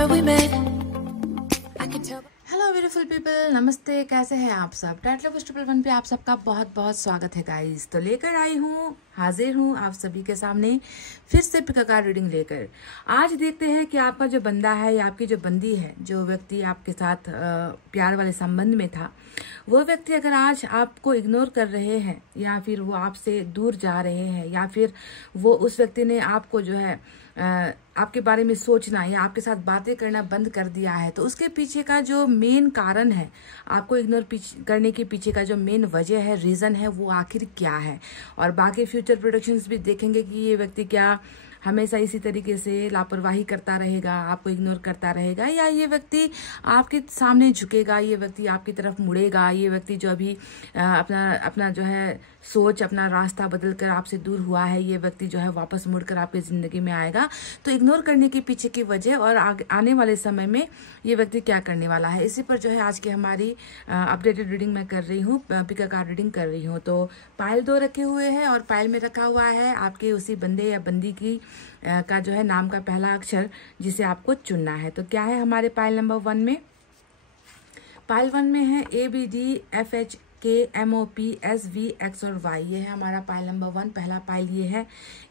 Hello beautiful people, नमस्ते। कैसे हैं आप सब? टाइटल ऑफ 111 पे आप सबका बहुत बहुत स्वागत है गाइस। तो लेकर आई हूँ, हाजिर हूँ आप सभी के सामने फिर से पिक अ कार्ड रीडिंग लेकर। आज देखते हैं कि आपका जो बंदा है या आपकी जो बंदी है, जो व्यक्ति आपके साथ प्यार वाले संबंध में था, वो व्यक्ति अगर आज आपको इग्नोर कर रहे हैं या फिर वो आपसे दूर जा रहे हैं या फिर वो उस व्यक्ति ने आपको जो है आपके बारे में सोचना या आपके साथ बातें करना बंद कर दिया है, तो उसके पीछे का जो मेन कारण है, आपको इग्नोर करने के पीछे का जो मेन वजह है, रीज़न है, वो आखिर क्या है। और बाकी फ्यूचर प्रोडिक्शंस भी देखेंगे कि ये व्यक्ति क्या हमेशा इसी तरीके से लापरवाही करता रहेगा, आपको इग्नोर करता रहेगा, या ये व्यक्ति आपके सामने झुकेगा, ये व्यक्ति आपकी तरफ मुड़ेगा, ये व्यक्ति जो अभी अपना जो है सोच, अपना रास्ता बदल कर आपसे दूर हुआ है, ये व्यक्ति जो है वापस मुड़कर आपकी ज़िंदगी में आएगा। तो इग्नोर करने के पीछे की वजह और आने वाले समय में ये व्यक्ति क्या करने वाला है, इसी पर जो है आज की हमारी अपडेटेड रीडिंग मैं कर रही हूँ, पिक अ कार्ड रीडिंग कर रही हूँ। तो पायल 2 रखे हुए हैं और पायल में रखा हुआ है आपके उसी बंदे या बंदी की का जो है नाम का पहला अक्षर जिसे आपको चुनना है। तो क्या है हमारे पायल नंबर 1 में? पायल 1 में है ABDFHKMOPSV X और Y। ये है हमारा पायल नंबर 1, पहला पायल ये है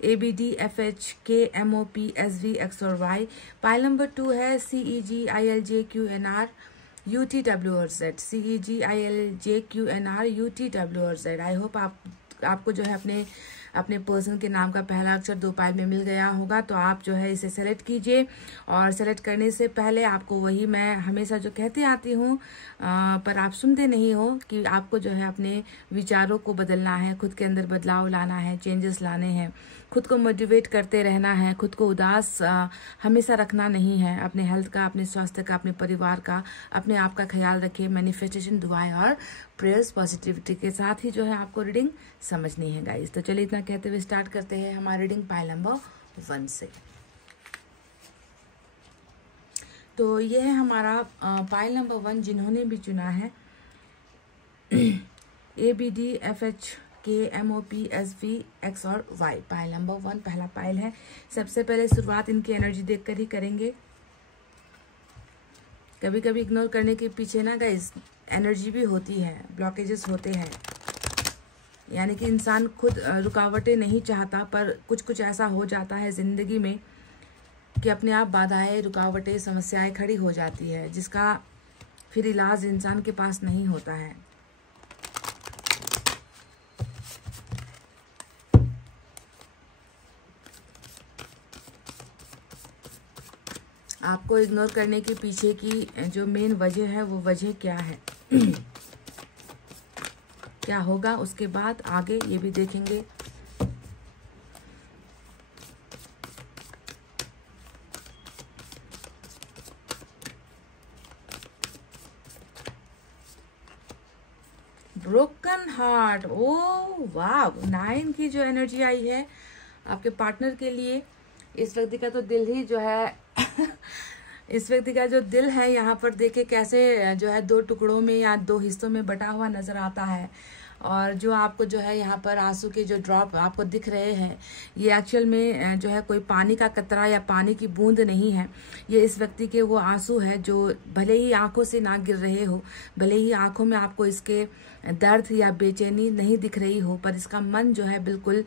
ABDFHKMOPSV X और Y। पायल नंबर 2 है CEGILJQNR UTW और Z, CEGILJQNR UTW और Z। आई होप आपको जो है अपने पर्सन के नाम का पहला अक्षर 2 पायल में मिल गया होगा। तो आप जो है इसे सेलेक्ट कीजिए, और सेलेक्ट करने से पहले आपको वही मैं हमेशा जो कहती आती हूँ पर आप सुनते नहीं हो कि आपको जो है अपने विचारों को बदलना है, खुद के अंदर बदलाव लाना है, चेंजेस लाने हैं, खुद को मोटिवेट करते रहना है, खुद को उदास हमेशा रखना नहीं है। अपने हेल्थ का, अपने स्वास्थ्य का, अपने परिवार का, अपने आप का ख्याल रखिए। मैनिफेस्टेशन, दुआएं और प्रेयर्स, पॉजिटिविटी के साथ ही जो है आपको रीडिंग समझनी है गाइस। तो चलिए इतना कहते हुए स्टार्ट करते हैं हमारी रीडिंग पायल नंबर 1 से। तो ये है हमारा पायल नंबर 1 जिन्होंने भी चुना है ABDFHKMOPSV X और Y। पायल नंबर 1 पहला पायल है। सबसे पहले शुरुआत इनकी एनर्जी देखकर ही करेंगे। कभी कभी इग्नोर करने के पीछे ना गाइस एनर्जी भी होती है, ब्लॉकेजेस होते हैं, यानी कि इंसान खुद रुकावटें नहीं चाहता, पर कुछ ऐसा हो जाता है ज़िंदगी में कि अपने आप बाधाएं, रुकावटें, समस्याएं खड़ी हो जाती है, जिसका फिर इलाज इंसान के पास नहीं होता है। आपको इग्नोर करने के पीछे की जो मेन वजह है, वो वजह क्या है, क्या होगा उसके बाद आगे, ये भी देखेंगे। ब्रोकन हार्ट, ओ वाह, 9 की जो एनर्जी आई है आपके पार्टनर के लिए। इस व्यक्ति का तो दिल ही जो है इस व्यक्ति का जो दिल है यहाँ पर देखे कैसे जो है 2 टुकड़ों में या 2 हिस्सों में बटा हुआ नजर आता है। और जो आपको जो है यहाँ पर आंसू के जो ड्रॉप आपको दिख रहे हैं, ये एक्चुअल में जो है कोई पानी का कतरा या पानी की बूंद नहीं है। ये इस व्यक्ति के वो आंसू है जो भले ही आंखों से ना गिर रहे हो, भले ही आंखों में आपको इसके दर्द या बेचैनी नहीं दिख रही हो, पर इसका मन जो है बिल्कुल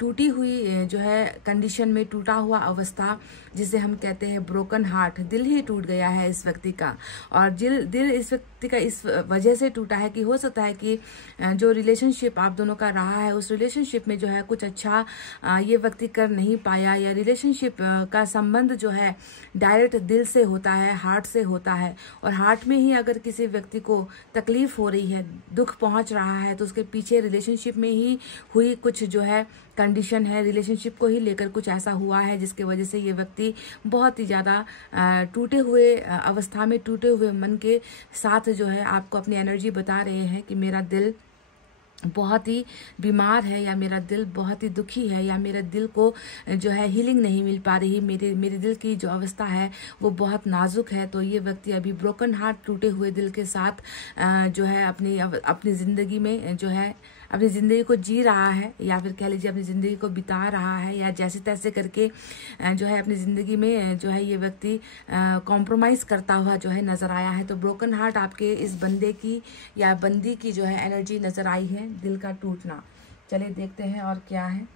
टूटी हुई जो है कंडीशन में, टूटा हुआ अवस्था जिसे हम कहते हैं ब्रोकन हार्ट, दिल ही टूट गया है इस व्यक्ति का। और दिल इस व्यक्ति का इस वजह से टूटा है कि हो सकता है कि जो रिलेशनशिप आप दोनों का रहा है, उस रिलेशनशिप में जो है कुछ अच्छा ये व्यक्ति कर नहीं पाया, या रिलेशनशिप का संबंध जो है डायरेक्ट दिल से होता है, हार्ट से होता है। और हार्ट में ही अगर किसी व्यक्ति को तकलीफ हो रही है, दुख पहुंच रहा है, तो उसके पीछे रिलेशनशिप में ही हुई कुछ जो है कंडीशन है, रिलेशनशिप को ही लेकर कुछ ऐसा हुआ है जिसके वजह से ये व्यक्ति बहुत ही ज़्यादा टूटे हुए अवस्था में, टूटे हुए मन के साथ जो है आपको अपनी एनर्जी बता रहे हैं कि मेरा दिल बहुत ही बीमार है, या मेरा दिल बहुत ही दुखी है, या मेरे दिल को जो है हीलिंग नहीं मिल पा रही, मेरे दिल की जो अवस्था है वो बहुत नाजुक है। तो ये व्यक्ति अभी ब्रोकन हार्ट, टूटे हुए दिल के साथ जो है अपनी ज़िंदगी में जो है अपनी ज़िंदगी को जी रहा है, या फिर कह लीजिए अपनी ज़िंदगी को बिता रहा है, या जैसे तैसे करके जो है अपनी ज़िंदगी में जो है ये व्यक्ति कॉम्प्रोमाइज़ करता हुआ जो है नज़र आया है। तो ब्रोकन हार्ट आपके इस बंदे की या बंदी की जो है एनर्जी नज़र आई है, दिल का टूटना। चलिए देखते हैं और क्या है।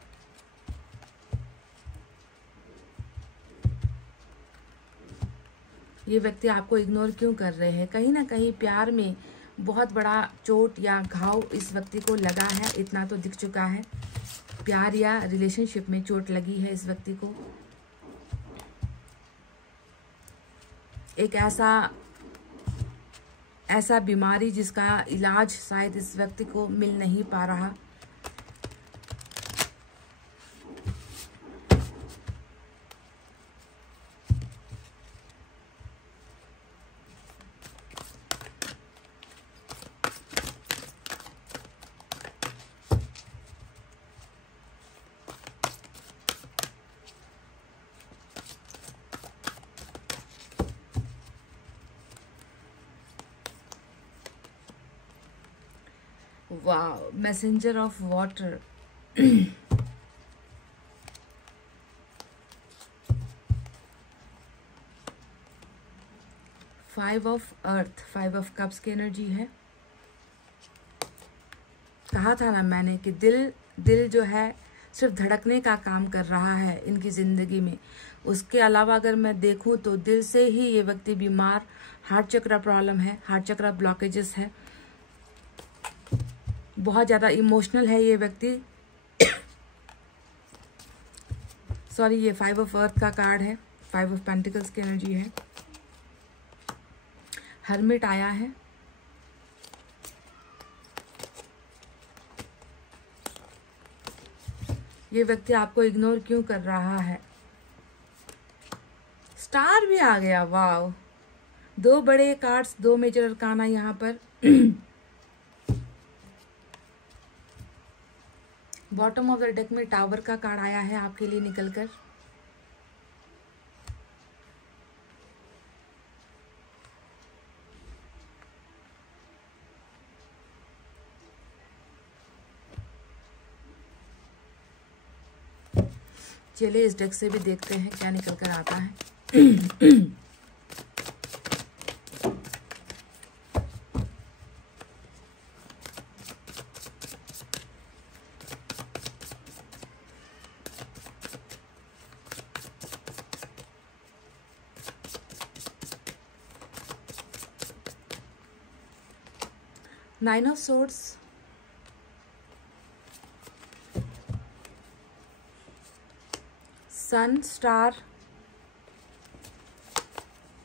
ये व्यक्ति आपको इग्नोर क्यों कर रहे हैं? कहीं ना कहीं प्यार में बहुत बड़ा चोट या घाव इस व्यक्ति को लगा है, इतना तो दिख चुका है। प्यार या रिलेशनशिप में चोट लगी है इस व्यक्ति को। एक ऐसा बीमारी जिसका इलाज शायद इस व्यक्ति को मिल नहीं पा रहा। वाह, messenger of water. Five of earth, five of cups की एनर्जी है। कहा था ना मैंने कि दिल जो है सिर्फ धड़कने का काम कर रहा है इनकी जिंदगी में। उसके अलावा अगर मैं देखूं तो दिल से ही ये व्यक्ति बीमार, हार्ट चक्र प्रॉब्लम है, हार्ट चक्र ब्लॉकेजेस है, बहुत ज़्यादा इमोशनल है ये व्यक्ति। सॉरी, ये फाइव ऑफ अर्थ का कार्ड है, फाइव ऑफ पेंटिकल्स की एनर्जी है। हर्मिट आया है। ये व्यक्ति आपको इग्नोर क्यों कर रहा है? स्टार भी आ गया। वाह, दो बड़े कार्ड्स, दो मेजर अरकाना यहाँ पर। बॉटम ऑफ द डेक में टावर का कार्ड आया है आपके लिए निकलकर। चलिए इस डेक से भी देखते हैं क्या निकल कर आता है। Nine of swords, sun, star,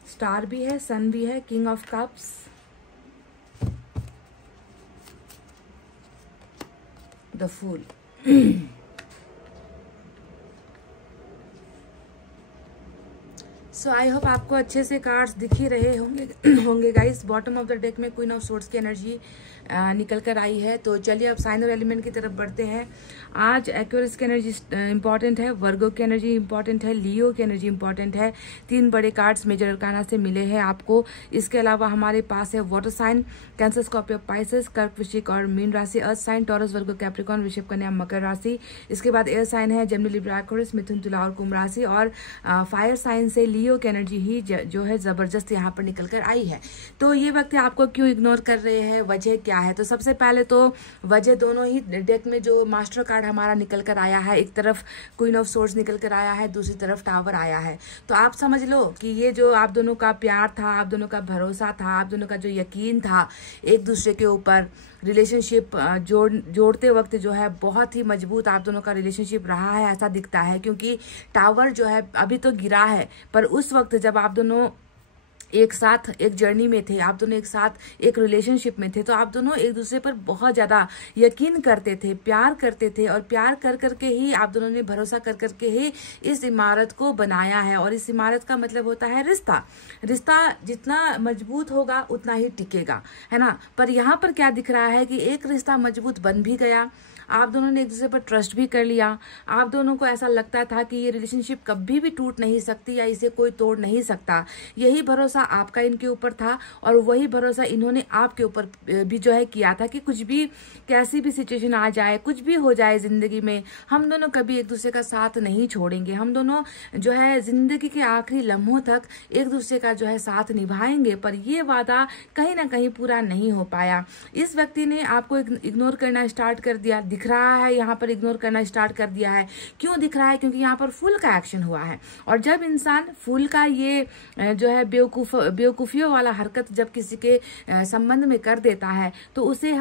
star भी है, सन भी है, king of cups, the fool. So I hope आपको अच्छे से कार्ड्स दिख ही रहे होंगे guys. Bottom of the deck में क्वीन ऑफ सोर्ड्स की एनर्जी निकल कर आई है। तो चलिए अब साइन और एलिमेंट की तरफ बढ़ते हैं। आज एक्वेरियस की एनर्जी इंपॉर्टेंट है, वर्गो की एनर्जी इंपॉर्टेंट है, लियो की एनर्जी इंपॉर्टेंट है। तीन बड़े कार्ड्स मेजर अरकाना से मिले हैं आपको। इसके अलावा हमारे पास है water sign, Cancer, Scorpio, Pisces, कर्क, वृश्चिक और मीन राशि। Earth sign Taurus, Virgo, Capricorn, वृषभ, कन्या, मकर राशि। इसके बाद एयर साइन है जेमिनी, लिब्रा, एक्वेरियस, मिथुन, तुला और कुंभ राशि। और फायर साइन से लियो की एनर्जी ही जो है जबरदस्त यहाँ पर निकल कर आई है। तो ये व्यक्ति आपको क्यों इग्नोर कर रहे हैं, वजह क्या है? तो सबसे पहले तो वजह दोनों ही डेक में जो मास्टर कार्ड हमारा निकल कर आया है, एक तरफ क्वीन ऑफ सोर्ड्स निकल कर आया है, दूसरी तरफ टावर आया है। तो आप समझ लो कि ये जो आप दोनों का प्यार था, आप दोनों का भरोसा था, आप दोनों का जो यकीन था एक दूसरे के ऊपर, रिलेशनशिप जोड़ते वक्त जो है बहुत ही मजबूत आप दोनों का रिलेशनशिप रहा है, ऐसा दिखता है। क्योंकि टावर जो है अभी तो गिरा है, पर उस वक्त जब आप दोनों एक साथ एक जर्नी में थे, आप दोनों एक साथ एक रिलेशनशिप में थे, तो आप दोनों एक दूसरे पर बहुत ज्यादा यकीन करते थे, प्यार करते थे। और प्यार कर करके ही आप दोनों ने भरोसा कर करके ही इस इमारत को बनाया है। और इस इमारत का मतलब होता है रिश्ता। रिश्ता जितना मजबूत होगा उतना ही टिकेगा, है ना। पर यहाँ पर क्या दिख रहा है कि एक रिश्ता मजबूत बन भी गया आप दोनों ने एक दूसरे पर ट्रस्ट भी कर लिया। आप दोनों को ऐसा लगता था कि ये रिलेशनशिप कभी भी टूट नहीं सकती या इसे कोई तोड़ नहीं सकता। यही भरोसा आपका इनके ऊपर था और वही भरोसा इन्होंने आपके ऊपर भी जो है किया था कि कुछ भी, कैसी भी सिचुएशन आ जाए, कुछ भी हो जाए जिंदगी में, हम दोनों कभी एक दूसरे का साथ नहीं छोड़ेंगे। हम दोनों जो है जिंदगी के आखिरी लम्हों तक एक दूसरे का जो है साथ निभाएंगे। पर ये वादा कहीं ना कहीं पूरा नहीं हो पाया। इस व्यक्ति ने आपको इग्नोर करना स्टार्ट कर दिया, दिख रहा है यहाँ पर इग्नोर करना स्टार्ट कर दिया है। क्यों दिख रहा है? क्योंकि यहाँ पर फूल का एक्शन हुआ है। और जब इंसान फूल का ये जो है बेवकूफियों वाला हरकत जब किसी के संबंध में कर देता है तो उससे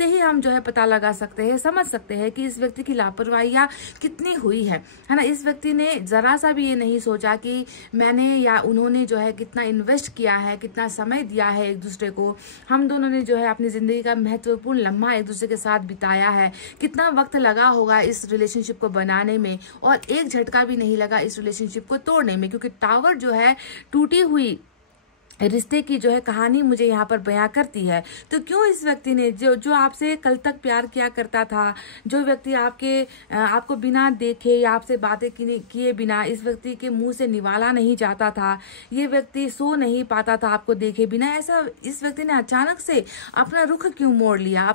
ही हम जो है पता लगा सकते हैं, समझ सकते हैं कि इस व्यक्ति की लापरवाही कितनी हुई है ना। इस व्यक्ति ने जरा सा भी ये नहीं सोचा कि मैंने या उन्होंने जो है कितना इन्वेस्ट किया है, कितना समय दिया है एक दूसरे को। हम दोनों ने जो है अपनी जिंदगी का महत्वपूर्ण लम्हा एक दूसरे के साथ बिताया है। कितना वक्त लगा होगा इस रिलेशनशिप को बनाने में और एक झटका भी नहीं लगा इस रिलेशनशिप को तोड़ने में, क्योंकि टावर जो है टूटी हुई रिश्ते की जो है कहानी मुझे यहाँ पर बयां करती है। तो क्यों इस व्यक्ति ने जो आपसे कल तक प्यार किया करता था, जो व्यक्ति आपको बिना देखे या आपसे बातें किए बिना इस व्यक्ति के मुंह से निवाला नहीं जाता था, ये व्यक्ति सो नहीं पाता था आपको देखे बिना, ऐसा इस व्यक्ति ने अचानक से अपना रुख क्यों मोड़ लिया,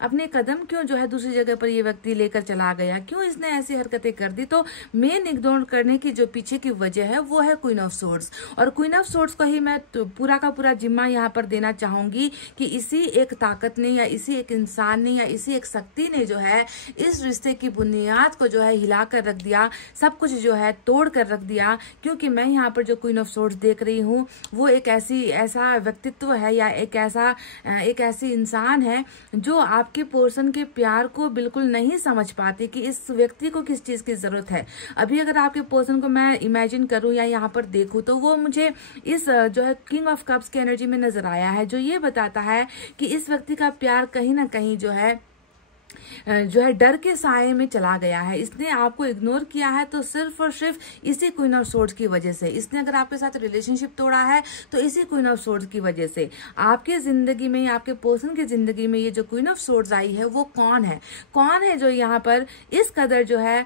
अपने कदम क्यों जो है दूसरी जगह पर ये व्यक्ति लेकर चला गया, क्यों इसने ऐसी हरकतें कर दी? तो मेन इग्नोर करने की जो पीछे की वजह है वो है क्वीन ऑफ सोर्ड्स। और क्वीन ऑफ सोर्ड्स को ही मैं तो पूरा का पूरा जिम्मा यहाँ पर देना चाहूंगी कि इसी एक ताकत ने या इसी एक इंसान ने या इसी एक शक्ति ने जो है इस रिश्ते की बुनियाद को जो है हिला कर रख दिया, सब कुछ जो है तोड़ कर रख दिया। क्योंकि मैं यहाँ पर जो क्वीन ऑफ सोर्ड्स देख रही हूँ वो एक ऐसा व्यक्तित्व है या एक ऐसी इंसान है जो आपके पर्सन के प्यार को बिल्कुल नहीं समझ पाती कि इस व्यक्ति को किस चीज की जरूरत है। अभी अगर आपके पर्सन को मैं इमेजिन करूं या यहाँ पर देखूं तो वो मुझे इस जो है किंग ऑफ कप्स की एनर्जी में नजर आया है, जो ये बताता है कि इस व्यक्ति का प्यार कहीं ना कहीं जो है डर के साये में चला गया है। इसने आपको इग्नोर किया है तो सिर्फ और सिर्फ इसी क्वीन ऑफ सोर्ड्स की वजह से। इसने अगर आपके साथ रिलेशनशिप तोड़ा है तो इसी क्वीन ऑफ सोर्ड्स की वजह से। आपके जिंदगी में, आपके पर्सन की जिंदगी में ये जो क्वीन ऑफ सोर्ड्स आई है वो कौन है जो यहाँ पर इस कदर जो है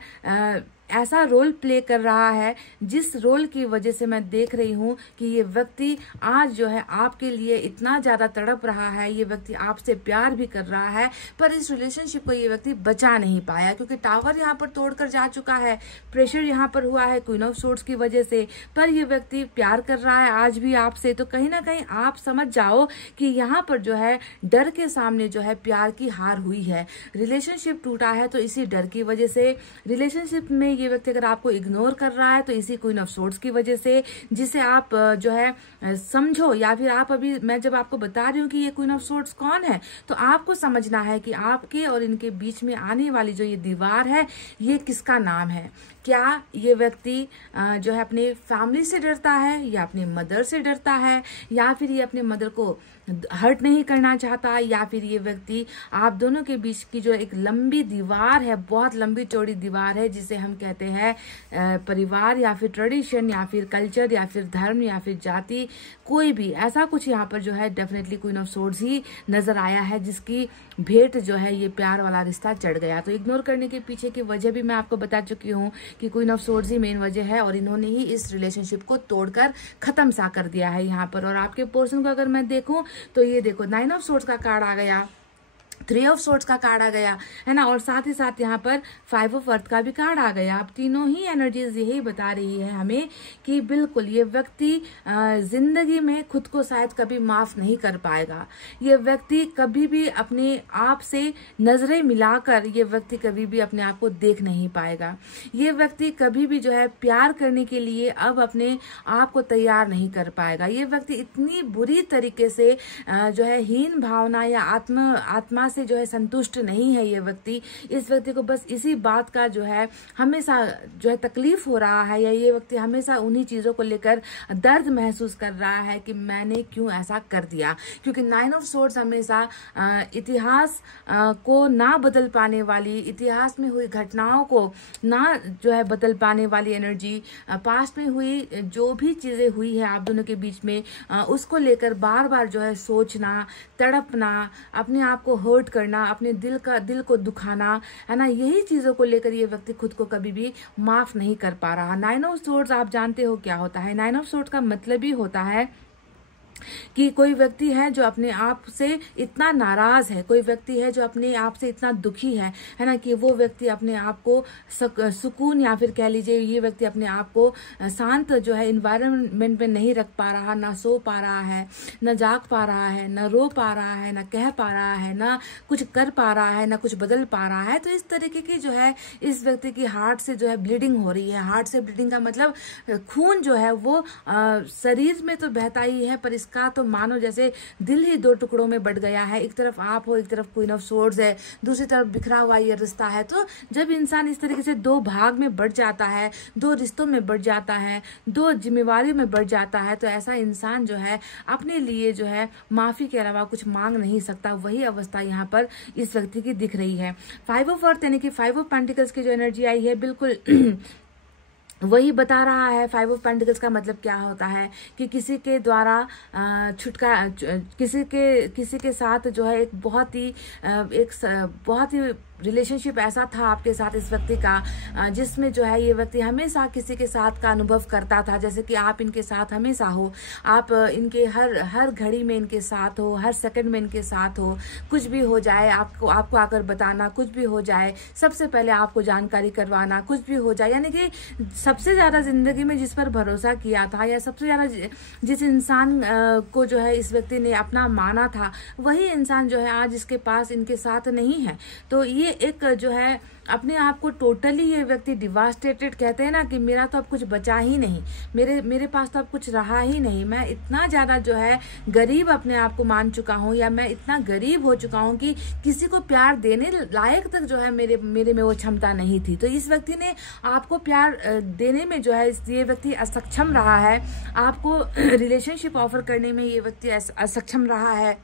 ऐसा रोल प्ले कर रहा है, जिस रोल की वजह से मैं देख रही हूँ कि ये व्यक्ति आज जो है आपके लिए इतना ज्यादा तड़प रहा है, ये व्यक्ति आपसे प्यार भी कर रहा है, पर इस रिलेशनशिप को ये व्यक्ति बचा नहीं पाया क्योंकि टावर यहाँ पर तोड़कर जा चुका है। प्रेशर यहाँ पर हुआ है क्वीन ऑफ सोर्ड्स की वजह से, पर ये व्यक्ति प्यार कर रहा है आज भी आपसे। तो कहीं ना कहीं आप समझ जाओ कि यहाँ पर जो है डर के सामने जो है प्यार की हार हुई है। रिलेशनशिप टूटा है तो इसी डर की वजह से। रिलेशनशिप में ये व्यक्ति अगर आपको इग्नोर कर रहा है तो इसी क्वीन ऑफ सोर्ड्स की वजह से, जिसे आप जो है समझो, या फिर आप अभी मैं जब आपको बता रही हूँ कि ये क्वीन ऑफ सोर्ड्स कौन है तो आपको समझना है कि आपके और इनके बीच में आने वाली जो ये दीवार है ये किसका नाम है। क्या ये व्यक्ति जो है अपने फैमिली से डरता है या अपनी मदर से डरता है, या फिर ये अपने मदर को हर्ट नहीं करना चाहता, या फिर ये व्यक्ति आप दोनों के बीच की जो एक लंबी दीवार है, बहुत लंबी चौड़ी दीवार है जिसे हम कहते हैं परिवार या फिर ट्रेडिशन या फिर कल्चर या फिर धर्म या फिर जाति, कोई भी ऐसा कुछ यहाँ पर जो है डेफिनेटली क्वीन ऑफ सोर्ड्स ही नजर आया है, जिसकी भेंट जो है ये प्यार वाला रिश्ता चढ़ गया। तो इग्नोर करने के पीछे की वजह भी मैं आपको बता चुकी हूँ कि queen of swords he main वजह है और इन्होंने ही इस रिलेशनशिप को तोड़कर खत्म सा कर दिया है यहाँ पर। और आपके पर्सन को अगर मैं देखूं तो ये देखो 9 ऑफ सोर्ड्स का कार्ड आ गया, 3 ऑफ सोर्ड्स का कार्ड आ गया है ना, और साथ ही साथ यहाँ पर 5 ऑफ अर्थ का भी कार्ड आ गया। अब तीनों ही एनर्जीज यही बता रही है हमें कि बिल्कुल ये व्यक्ति जिंदगी में खुद को शायद कभी माफ नहीं कर पाएगा। ये व्यक्ति कभी भी अपने आप से नजरें मिलाकर ये व्यक्ति कभी भी अपने आप को देख नहीं पाएगा। ये व्यक्ति कभी भी जो है प्यार करने के लिए अब अपने आप को तैयार नहीं कर पाएगा। ये व्यक्ति इतनी बुरी तरीके से जो है हीन भावना या आत्मा से जो है संतुष्ट नहीं है ये व्यक्ति। इस व्यक्ति को बस इसी बात का जो है हमेशा जो है तकलीफ हो रहा है, या ये व्यक्ति हमेशा उन्हीं चीजों को लेकर दर्द महसूस कर रहा है कि मैंने क्यों ऐसा कर दिया। क्योंकि 9 ऑफ सोर्ड्स हमेशा इतिहास को ना बदल पाने वाली, इतिहास में हुई घटनाओं को ना जो है बदल पाने वाली एनर्जी, पास्ट में हुई जो भी चीजें हुई है आप दोनों के बीच में उसको लेकर बार बार जो है सोचना, तड़पना, अपने आप को हर्ट हर्ट करना, अपने दिल को दुखाना, है ना, यही चीज़ों को लेकर ये व्यक्ति खुद को कभी भी माफ़ नहीं कर पा रहा। 9 ऑफ सोर्ड्स आप जानते हो क्या होता है। 9 ऑफ सोर्ड्स का मतलब ही होता है कि कोई व्यक्ति है जो अपने आप से इतना नाराज है, कोई व्यक्ति है जो अपने आप से इतना दुखी है ना, कि वो व्यक्ति अपने आप को सुकून या फिर कह लीजिए ये व्यक्ति अपने आप को शांत जो है इन्वायरमेंट में नहीं रख पा रहा, ना सो पा रहा है, ना जाग पा रहा है, ना रो पा रहा है, ना कह पा रहा है, ना कुछ कर पा रहा है, ना कुछ बदल पा रहा है। तो इस तरीके की जो है इस व्यक्ति की हार्ट से जो है ब्लीडिंग हो रही है। हार्ट से ब्लीडिंग का मतलब खून जो है वो शरीर में तो बहता ही है, पर का तो मानो जैसे दिल ही 2 टुकड़ों में बट गया है। एक तरफ आप हो, एक तरफ क्वीन ऑफ सोर्ड्स है, दूसरी तरफ बिखरा हुआ ये रिश्ता है। तो जब इंसान इस तरीके से 2 भाग में बढ़ जाता है, 2 रिश्तों में बढ़ जाता है, 2 जिम्मेवारियों में बढ़ जाता है, तो ऐसा इंसान जो है अपने लिए जो है माफी के अलावा कुछ मांग नहीं सकता। वही अवस्था यहाँ पर इस व्यक्ति की दिख रही है। 5 ऑफ अर्थ यानी कि 5 ऑफ पेंटिकल्स की जो एनर्जी आई है बिल्कुल वही बता रहा है। 5 ऑफ पेंटिकल्स का मतलब क्या होता है कि किसी के द्वारा किसी के साथ जो है एक बहुत ही रिलेशनशिप ऐसा था आपके साथ इस व्यक्ति का, जिसमें जो है ये व्यक्ति हमेशा किसी के साथ का अनुभव करता था, जैसे कि आप इनके साथ हमेशा हो, आप इनके हर घड़ी में इनके साथ हो, हर सेकंड में इनके साथ हो। कुछ भी हो जाए आपको आकर बताना, कुछ भी हो जाए सबसे पहले आपको जानकारी करवाना, कुछ भी हो जाए, यानी कि सबसे ज्यादा जिंदगी में जिस पर भरोसा किया था या सबसे ज्यादा जिस इंसान को जो है इस व्यक्ति ने अपना माना था, वही इंसान जो है आज इसके पास इनके साथ नहीं है। तो ये एक जो है अपने आप को टोटली ये व्यक्ति डिवास्टेटेड, कहते हैं ना कि मेरा तो अब कुछ बचा ही नहीं, मेरे पास तो अब कुछ रहा ही नहीं, मैं इतना ज्यादा जो है गरीब अपने आप को मान चुका हूँ, या मैं इतना गरीब हो चुका हूँ कि किसी को प्यार देने लायक तक जो है मेरे में वो क्षमता नहीं थी। तो इस व्यक्ति ने आपको प्यार देने में जो है ये व्यक्ति असक्षम रहा है, आपको रिलेशनशिप ऑफर करने में ये व्यक्ति असक्षम रहा है,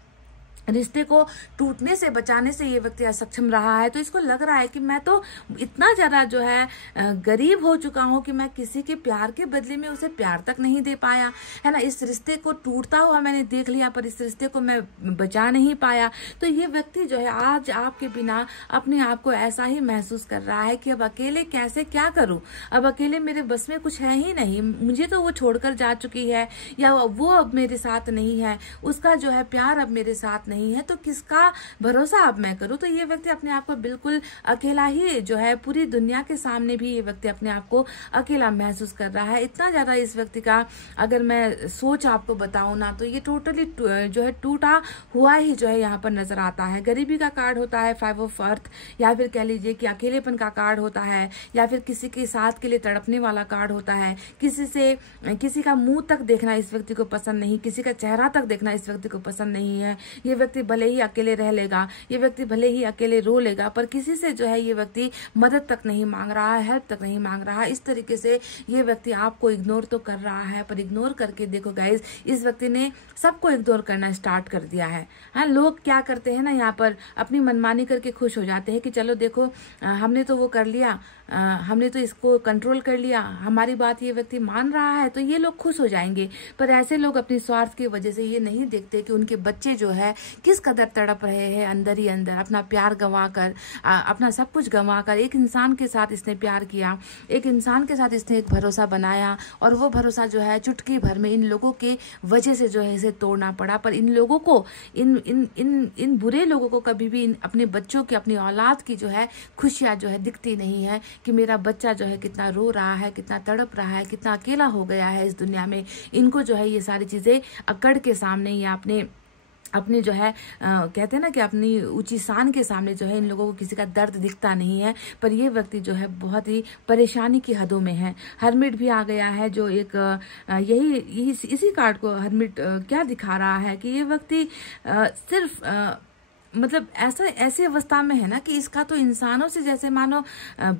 रिश्ते को टूटने से बचाने से ये व्यक्ति असक्षम रहा है। तो इसको लग रहा है कि मैं तो इतना ज्यादा जो है गरीब हो चुका हूं कि मैं किसी के प्यार के बदले में उसे प्यार तक नहीं दे पाया, है ना। इस रिश्ते को टूटता हुआ मैंने देख लिया, पर इस रिश्ते को मैं बचा नहीं पाया। तो ये व्यक्ति जो है आज आपके बिना अपने आप को ऐसा ही महसूस कर रहा है कि अब अकेले कैसे क्या करूं, अब अकेले मेरे बस में कुछ है ही नहीं, मुझे तो वो छोड़कर जा चुकी है, या वो अब मेरे साथ नहीं है, उसका जो है प्यार अब मेरे साथ नहीं है, तो किसका भरोसा अब मैं करूं। तो ये व्यक्ति अपने आप को बिल्कुल अकेला ही जो है, पूरी दुनिया के सामने भी ये व्यक्ति अपने आप को अकेला महसूस कर रहा है। इतना ज्यादा इस व्यक्ति का अगर मैं सोच आपको बताऊं ना, तो ये टोटली जो है टूटा हुआ ही जो है यहाँ पर नजर आता है। गरीबी का कार्ड होता है 5 ऑफ अर्थ, या फिर कह लीजिए कि अकेलेपन का कार्ड होता है, या फिर किसी के साथ के लिए तड़पने वाला कार्ड होता है। किसी का मुंह तक देखना इस व्यक्ति को पसंद नहीं, किसी का चेहरा तक देखना इस व्यक्ति को पसंद नहीं है। ये व्यक्ति भले ही अकेले रह लेगा, ये व्यक्ति भले ही अकेले रो लेगा, पर किसी से जो है ये व्यक्ति मदद तक नहीं मांग रहा है, हेल्प तक नहीं मांग रहा है। इस तरीके से ये व्यक्ति आपको इग्नोर तो कर रहा है, पर इग्नोर करके देखो गाइज, इस व्यक्ति ने सबको इग्नोर करना स्टार्ट कर दिया है। हाँ, लोग क्या करते हैं ना, यहाँ पर अपनी मनमानी करके खुश हो जाते हैं कि चलो देखो हमने तो वो कर लिया, हमने तो इसको कंट्रोल कर लिया, हमारी बात ये व्यक्ति मान रहा है, तो ये लोग खुश हो जाएंगे। पर ऐसे लोग अपनी स्वार्थ की वजह से ये नहीं देखते कि उनके बच्चे जो है किस कदर तड़प रहे हैं अंदर ही अंदर, अपना प्यार गंवा कर, अपना सब कुछ गंवा कर। एक इंसान के साथ इसने प्यार किया, एक इंसान के साथ इसने एक भरोसा बनाया, और वो भरोसा जो है चुटकी भर में इन लोगों के वजह से जो है इसे तोड़ना पड़ा। पर इन लोगों को, इन बुरे लोगों को कभी भी अपने बच्चों की, अपनी औलाद की जो है खुशियां जो है दिखती नहीं है कि मेरा बच्चा जो है कितना रो रहा है, कितना तड़प रहा है, कितना अकेला हो गया है इस दुनिया में। इनको जो है ये सारी चीजें अकड़ के सामने या अपने जो है कहते हैं ना कि अपनी ऊंची शान के सामने जो है इन लोगों को किसी का दर्द दिखता नहीं है। पर ये व्यक्ति जो है बहुत ही परेशानी की हदों में है। हर्मिट भी आ गया है, जो एक इसी कार्ड को हर्मिट क्या दिखा रहा है कि ये व्यक्ति सिर्फ मतलब ऐसी अवस्था में है ना कि इसका तो इंसानों से जैसे मानो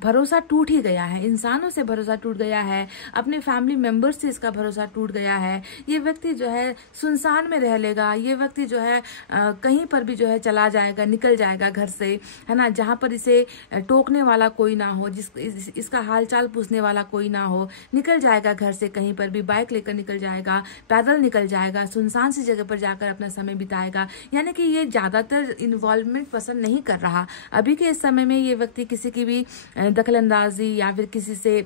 भरोसा टूट ही गया है, इंसानों से भरोसा टूट गया है, अपने फैमिली मेंबर्स से इसका भरोसा टूट गया है। ये व्यक्ति जो है सुनसान में रह लेगा, ये व्यक्ति जो है कहीं पर भी जो है चला जाएगा, निकल जाएगा घर से, है ना, जहां पर इसे टोकने वाला कोई ना हो, इसका हालचाल पूछने वाला कोई ना हो, निकल जाएगा घर से, कहीं पर भी बाइक लेकर निकल जाएगा, पैदल निकल जाएगा, सुनसान सी जगह पर जाकर अपना समय बिताएगा। यानी कि ये ज्यादातर इन्वॉल्वमेंट पसंद नहीं कर रहा। अभी के इस समय में ये व्यक्ति किसी की भी दखलंदाजी या फिर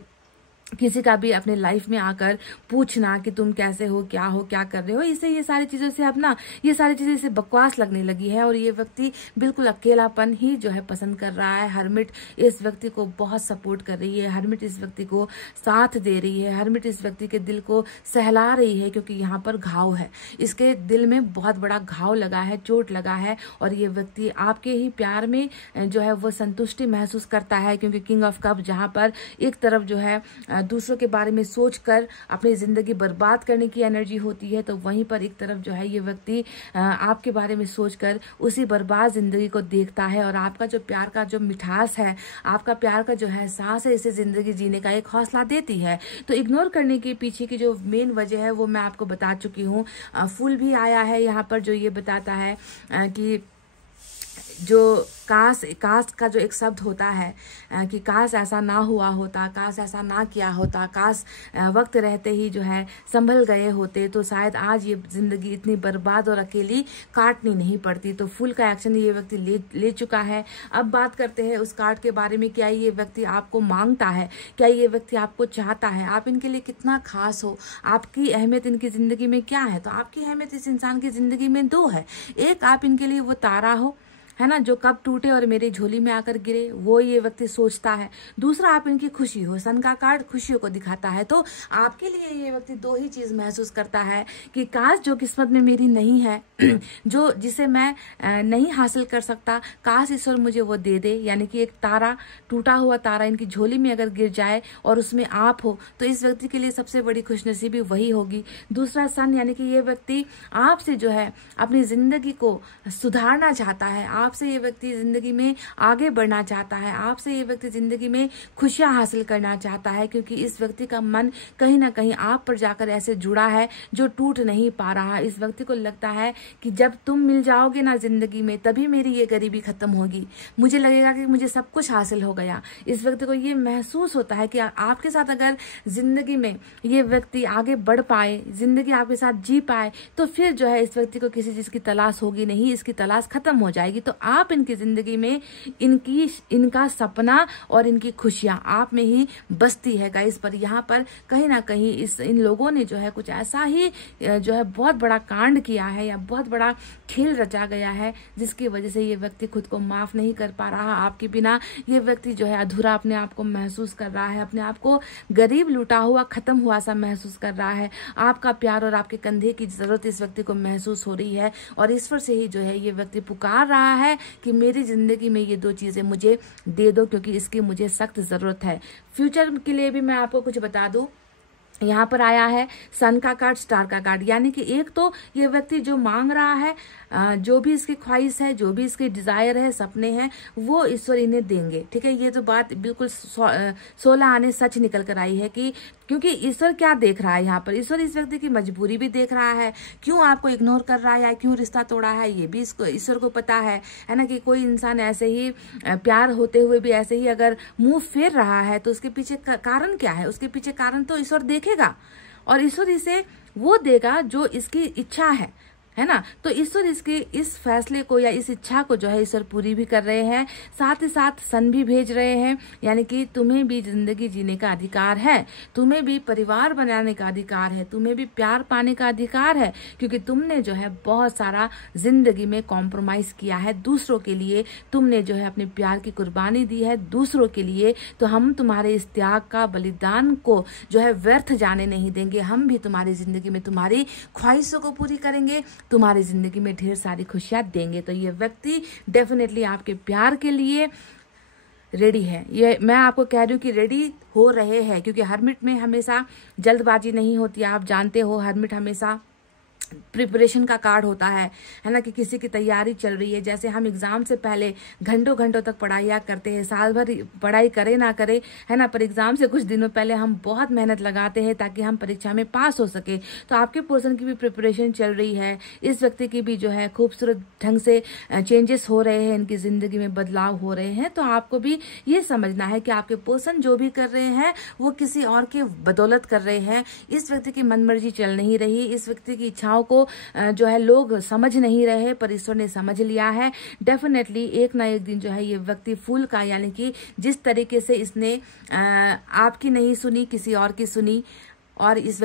किसी का भी अपने लाइफ में आकर पूछना कि तुम कैसे हो, क्या कर रहे हो, इससे ये सारी चीजों से अब ना ये सारी चीजें इसे बकवास लगने लगी है और ये व्यक्ति बिल्कुल अकेलापन ही जो है पसंद कर रहा है। हरमिट इस व्यक्ति को बहुत सपोर्ट कर रही है, हरमिट इस व्यक्ति को साथ दे रही है, हरमिट इस व्यक्ति के दिल को सहला रही है, क्योंकि यहाँ पर घाव है, इसके दिल में बहुत बड़ा घाव लगा है, चोट लगा है और ये व्यक्ति आपके ही प्यार में जो है वो संतुष्टि महसूस करता है। क्योंकि किंग ऑफ कप जहाँ पर एक तरफ जो है दूसरों के बारे में सोचकर अपनी जिंदगी बर्बाद करने की एनर्जी होती है, तो वहीं पर एक तरफ जो है ये व्यक्ति आपके बारे में सोचकर उसी बर्बाद जिंदगी को देखता है और आपका जो प्यार का जो मिठास है, आपका प्यार का जो है एहसास है, इसे जिंदगी जीने का एक हौसला देती है। तो इग्नोर करने के पीछे की जो मेन वजह है वो मैं आपको बता चुकी हूँ। फूल भी आया है यहाँ पर जो ये बताता है कि जो काश का जो एक शब्द होता है कि काश ऐसा ना हुआ होता, काश ऐसा ना किया होता, काश वक्त रहते ही जो है संभल गए होते तो शायद आज ये जिंदगी इतनी बर्बाद और अकेली काटनी नहीं पड़ती। तो फुल का एक्शन ये व्यक्ति ले चुका है। अब बात करते हैं उस कार्ड के बारे में। क्या ये व्यक्ति आपको मांगता है, क्या ये व्यक्ति आपको चाहता है, आप इनके लिए कितना खास हो, आपकी अहमियत इनकी जिंदगी में क्या है। तो आपकी अहमियत इस इंसान की जिंदगी में दो है। एक, आप इनके लिए वो तारा हो, है ना, जो कब टूटे और मेरी झोली में आकर गिरे, वो ये व्यक्ति सोचता है। दूसरा, आप इनकी खुशी हो। सन का कार्ड खुशियों को दिखाता है। तो आपके लिए ये व्यक्ति दो ही चीज महसूस करता है कि काश जो किस्मत में मेरी नहीं है, जो जिसे मैं नहीं हासिल कर सकता, काश ईश्वर मुझे वो दे दे। यानी कि एक तारा, टूटा हुआ तारा इनकी झोली में अगर गिर जाए और उसमें आप हो, तो इस व्यक्ति के लिए सबसे बड़ी खुशनसीबी वही होगी। दूसरा, सन, यानी कि ये व्यक्ति आपसे जो है अपनी जिंदगी को सुधारना चाहता है, आपसे ये व्यक्ति जिंदगी में आगे बढ़ना चाहता है, आपसे ये व्यक्ति जिंदगी में खुशियां हासिल करना चाहता है, क्योंकि इस व्यक्ति का मन कहीं ना कहीं आप पर जाकर ऐसे जुड़ा है जो टूट नहीं पा रहा। इस व्यक्ति को लगता है कि जब तुम मिल जाओगे ना जिंदगी में, तभी मेरी ये गरीबी खत्म होगी, मुझे लगेगा कि मुझे सब कुछ हासिल हो गया। इस व्यक्ति को ये महसूस होता है कि आपके साथ अगर जिंदगी में ये व्यक्ति आगे बढ़ पाए, जिंदगी आपके साथ जी पाए, तो फिर जो है इस व्यक्ति को किसी चीज की तलाश होगी नहीं, इसकी तलाश खत्म हो जाएगी। तो आप इनकी जिंदगी में इनका सपना और इनकी खुशियां आप में ही बसती है गाइस। पर यहाँ पर कहीं ना कहीं इन लोगों ने जो है कुछ ऐसा ही जो है बहुत बड़ा कांड किया है या बहुत बड़ा खेल रचा गया है, जिसकी वजह से ये व्यक्ति खुद को माफ नहीं कर पा रहा। आपके बिना ये व्यक्ति जो है अधूरा अपने आप को महसूस कर रहा है, अपने आप को गरीब, लूटा हुआ, खत्म हुआ सा महसूस कर रहा है। आपका प्यार और आपके कंधे की जरूरत इस व्यक्ति को महसूस हो रही है और ईश्वर से ही जो है ये व्यक्ति पुकार रहा है कि मेरी जिंदगी में ये दो चीजें मुझे दे दो, क्योंकि इसकी मुझे सख्त जरूरत है। फ्यूचर के लिए भी मैं आपको कुछ बता दूं, यहाँ पर आया है सन का कार्ड, स्टार का कार्ड। यानी कि एक तो ये व्यक्ति जो मांग रहा है, जो भी इसकी ख्वाहिश है, जो भी इसकी डिजायर है, सपने हैं, वो ईश्वर इन्हें देंगे। ठीक है, ये तो बात बिल्कुल 16 आने सच निकल कर आई है कि क्योंकि ईश्वर क्या देख रहा है यहाँ पर, ईश्वर इस व्यक्ति की मजबूरी भी देख रहा है, क्यों आपको इग्नोर कर रहा है या क्यों रिश्ता तोड़ा है, ये भी इसको ईश्वर को पता है ना। कि कोई इंसान ऐसे ही प्यार होते हुए भी ऐसे ही अगर मुंह फेर रहा है तो उसके पीछे कारण क्या है, उसके पीछे कारण तो ईश्वर देखेगा और ईश्वर इसे वो देगा जो इसकी इच्छा है ना। तो ईश्वर इसके इस फैसले को या इस इच्छा को जो है ईश्वर पूरी भी कर रहे हैं, साथ ही साथ सन भी भेज रहे हैं। यानी कि तुम्हें भी जिंदगी जीने का अधिकार है, तुम्हें भी परिवार बनाने का अधिकार है, तुम्हें भी प्यार पाने का अधिकार है, क्योंकि तुमने जो है बहुत सारा जिंदगी में कॉम्प्रोमाइज किया है दूसरों के लिए, तुमने जो है अपने प्यार की कुर्बानी दी है दूसरों के लिए। तो हम तुम्हारे इस त्याग का, बलिदान को जो है व्यर्थ जाने नहीं देंगे। हम भी तुम्हारी जिंदगी में तुम्हारी ख्वाहिशों को पूरी करेंगे, तुम्हारी जिंदगी में ढेर सारी खुशियां देंगे। तो ये व्यक्ति डेफिनेटली आपके प्यार के लिए रेडी है। ये मैं आपको कह रही हूँ कि रेडी हो रहे हैं, क्योंकि हरमिट में हमेशा जल्दबाजी नहीं होती। आप जानते हो हरमिट हमेशा प्रिपरेशन का कार्ड होता है ना, कि किसी की तैयारी चल रही है। जैसे हम एग्जाम से पहले घंटों घंटों तक पढ़ाई करते हैं, साल भर पढ़ाई करे ना करे, है ना, पर एग्जाम से कुछ दिनों पहले हम बहुत मेहनत लगाते हैं ताकि हम परीक्षा में पास हो सके। तो आपके पर्सन की भी प्रिपरेशन चल रही है, इस व्यक्ति की भी जो है खूबसूरत ढंग से चेंजेस हो रहे हैं, इनकी जिंदगी में बदलाव हो रहे हैं। तो आपको भी ये समझना है कि आपके पर्सन जो भी कर रहे हैं वो किसी और के बदौलत कर रहे हैं। इस व्यक्ति की मनमर्जी चल नहीं रही, इस व्यक्ति की इच्छाओं भाव को जो है लोग समझ नहीं रहे, पर ईश्वर ने समझ लिया है। डेफिनेटली एक ना एक दिन जो है ये व्यक्ति फूल का, यानी कि जिस तरीके से इसने आपकी नहीं सुनी, किसी और की सुनी और इस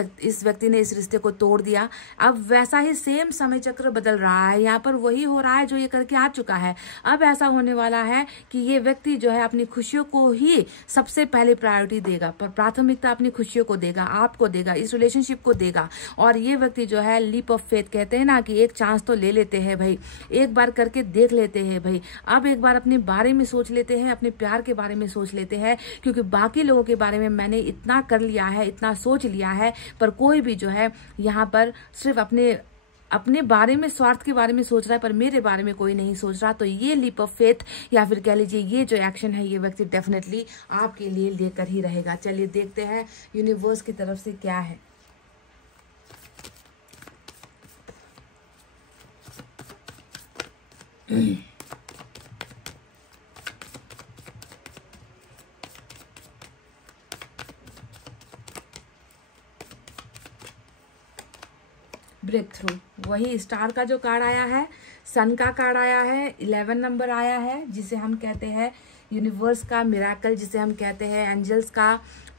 व्यक्ति ने इस रिश्ते को तोड़ दिया, अब वैसा ही सेम समय चक्र बदल रहा है। यहाँ पर वही हो रहा है जो ये करके आ चुका है। अब ऐसा होने वाला है कि ये व्यक्ति जो है अपनी खुशियों को ही सबसे पहले प्रायोरिटी देगा, पर प्राथमिकता अपनी खुशियों को देगा, आपको देगा, इस रिलेशनशिप को देगा। और ये व्यक्ति जो है लीप ऑफ फेथ कहते हैं ना कि एक चांस तो ले लेते हैं भाई, एक बार करके देख लेते हैं भाई। अब एक बार अपने बारे में सोच लेते हैं, अपने प्यार के बारे में सोच लेते हैं, क्योंकि बाकी लोगों के बारे में मैंने इतना कर लिया है, इतना सोच लिया है, पर कोई भी जो है यहाँ पर सिर्फ अपने बारे में, स्वार्थ के बारे में सोच रहा है, पर मेरे बारे में कोई नहीं सोच रहा। तो ये लीप ऑफ फेथ या फिर कह लीजिए ये जो एक्शन है ये व्यक्ति डेफिनेटली आपके लिए लेकर ही रहेगा। चलिए देखते हैं यूनिवर्स की तरफ से क्या है। ब्रेक थ्रू, वही स्टार का जो कार्ड आया है, सन का कार्ड आया है, 11 नंबर आया है, जिसे हम कहते हैं यूनिवर्स का मिराकल, जिसे हम कहते हैं एंजल्स का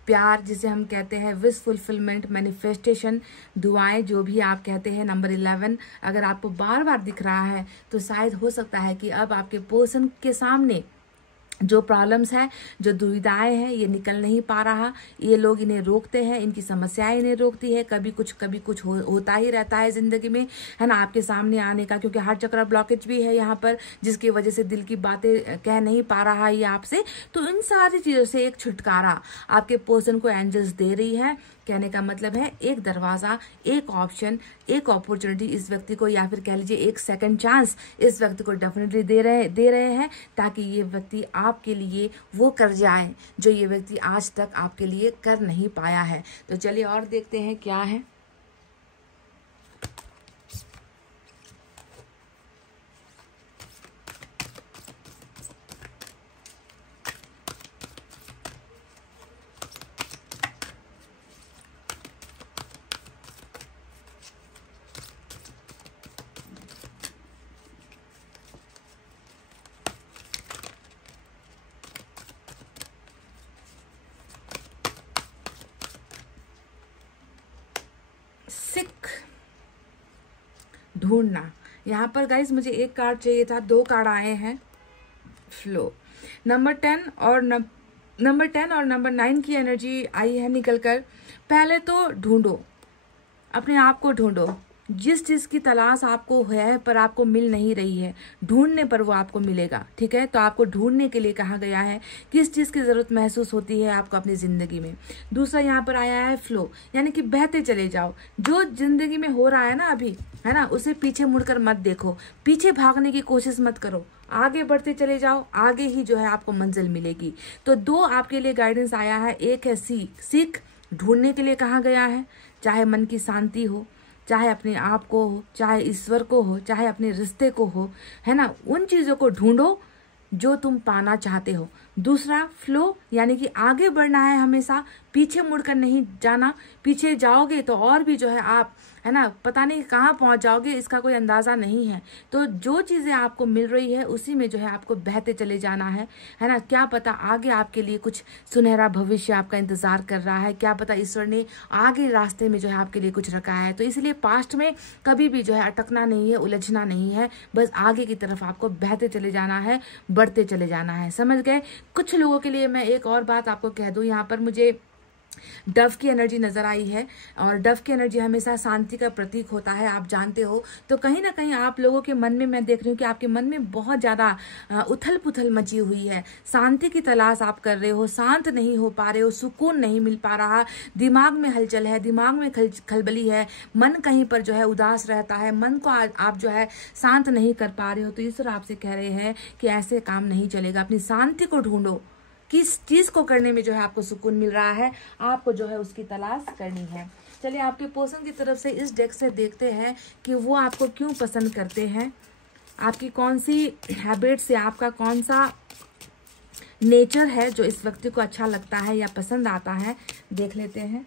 प्यार, जिसे हम कहते हैं विश फुलफिलमेंट, मैनिफेस्टेशन, दुआएं, जो भी आप कहते हैं। नंबर 11 अगर आपको बार बार दिख रहा है तो शायद हो सकता है कि अब आपके पर्सन के सामने जो प्रॉब्लम्स है, जो दुविधाएं हैं, ये निकल नहीं पा रहा, ये लोग इन्हें रोकते हैं, इनकी समस्याएं इन्हें रोकती है। कभी कुछ होता ही रहता है जिंदगी में, है ना, आपके सामने आने का, क्योंकि हार्ट चक्र ब्लॉकेज भी है यहाँ पर, जिसकी वजह से दिल की बातें कह नहीं पा रहा ये आपसे। तो इन सारी चीजों से एक छुटकारा आपके पर्सन को एंजल्स दे रही है। कहने का मतलब है एक दरवाजा, एक ऑप्शन, एक अपॉर्चुनिटी इस व्यक्ति को, या फिर कह लीजिए एक सेकंड चांस इस व्यक्ति को डेफिनेटली दे रहे हैं, ताकि ये व्यक्ति आपके लिए वो कर जाए जो ये व्यक्ति आज तक आपके लिए कर नहीं पाया है। तो चलिए और देखते हैं क्या है। सिक ढूंढना, यहाँ पर गाइज मुझे एक कार्ड चाहिए था, 2 कार्ड आए हैं। फ्लो, नंबर 10 और नंबर 9 की एनर्जी आई है निकलकर। पहले तो ढूंढो, अपने आप को ढूंढो। जिस चीज की तलाश आपको है पर आपको मिल नहीं रही है, ढूंढने पर वो आपको मिलेगा। ठीक है, तो आपको ढूंढने के लिए कहा गया है किस चीज की जरूरत महसूस होती है आपको अपनी जिंदगी में। दूसरा यहाँ पर आया है फ्लो, यानी कि बहते चले जाओ। जो जिंदगी में हो रहा है ना अभी, है ना, उसे पीछे मुड़कर मत देखो, पीछे भागने की कोशिश मत करो, आगे बढ़ते चले जाओ, आगे ही जो है आपको मंजिल मिलेगी। तो 2 आपके लिए गाइडेंस आया है। एक है सीख, ढूंढने के लिए कहा गया है, चाहे मन की शांति हो, चाहे अपने आप को हो, चाहे ईश्वर को हो, चाहे अपने रिश्ते को हो, है ना, उन चीजों को ढूंढो जो तुम पाना चाहते हो। दूसरा फ्लो, यानी कि आगे बढ़ना है हमेशा, पीछे मुड़कर नहीं जाना। पीछे जाओगे तो और भी जो है आप, है ना, पता नहीं कहाँ पहुंच जाओगे, इसका कोई अंदाजा नहीं है। तो जो चीजें आपको मिल रही है उसी में जो है आपको बहते चले जाना है ना। क्या पता आगे आपके लिए कुछ सुनहरा भविष्य आपका इंतजार कर रहा है, क्या पता ईश्वर ने आगे रास्ते में जो है आपके लिए कुछ रखा है। तो इसलिए पास्ट में कभी भी जो है अटकना नहीं है, उलझना नहीं है, बस आगे की तरफ आपको बहते चले जाना है, बढ़ते चले जाना है। समझ गए? कुछ लोगों के लिए मैं एक और बात आपको कह दूं, यहाँ पर मुझे डव की एनर्जी नजर आई है, और डव की एनर्जी हमेशा शांति का प्रतीक होता है, आप जानते हो। तो कहीं ना कहीं आप लोगों के मन में मैं देख रही हूँ कि आपके मन में बहुत ज्यादा उथल पुथल मची हुई है, शांति की तलाश आप कर रहे हो, शांत नहीं हो पा रहे हो, सुकून नहीं मिल पा रहा, दिमाग में हलचल है, दिमाग में खलबली है, मन कहीं पर जो है उदास रहता है, मन को आप जो है शांत नहीं कर पा रहे हो। तो ईश्वर आपसे कह रहे हैं कि ऐसे काम नहीं चलेगा, अपनी शांति को ढूंढो। किस चीज को करने में जो है आपको सुकून मिल रहा है, आपको जो है उसकी तलाश करनी है। चलिए आपके पर्सन की तरफ से इस डेक से देखते हैं कि वो आपको क्यों पसंद करते हैं, आपकी कौन सी हैबिट से, आपका कौन सा नेचर है जो इस व्यक्ति को अच्छा लगता है या पसंद आता है। देख लेते हैं।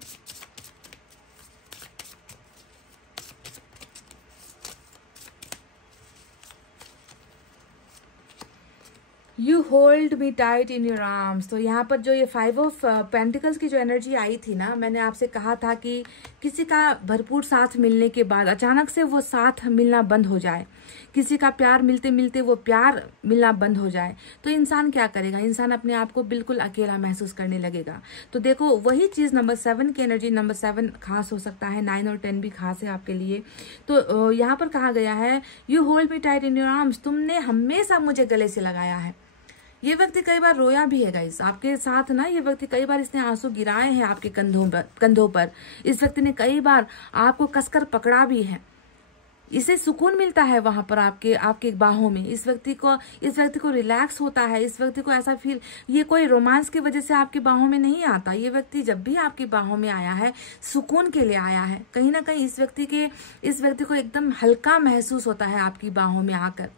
You hold me tight in your arms. तो यहाँ पर जो ये 5 ऑफ पेंटिकल्स की जो एनर्जी आई थी ना, मैंने आपसे कहा था कि किसी का भरपूर साथ मिलने के बाद अचानक से वो साथ मिलना बंद हो जाए, किसी का प्यार मिलते मिलते वो प्यार मिलना बंद हो जाए, तो इंसान क्या करेगा? इंसान अपने आप को बिल्कुल अकेला महसूस करने लगेगा। तो देखो वही चीज नंबर 7 की एनर्जी, नंबर 7 खास हो सकता है, 9 और 10 भी खास है आपके लिए। तो यहाँ पर कहा गया है you hold me tight in your arms, तुमने हमेशा मुझे गले से लगाया है। ये व्यक्ति कई बार रोया भी है गाइस आपके साथ ना, ये व्यक्ति कई बार इसने आंसू गिराए हैं आपके कंधों पर। इस व्यक्ति ने कई बार आपको कसकर पकड़ा भी है, इसे सुकून मिलता है वहां पर आपके बाहों में। इस व्यक्ति को रिलैक्स होता है, इस व्यक्ति को ऐसा फील, ये कोई रोमांस की वजह से आपकी बाहों में नहीं आता। ये व्यक्ति जब भी आपकी बाहों में आया है सुकून के लिए आया है। कहीं ना कहीं इस व्यक्ति को एकदम हल्का महसूस होता है आपकी बाहों में आकर।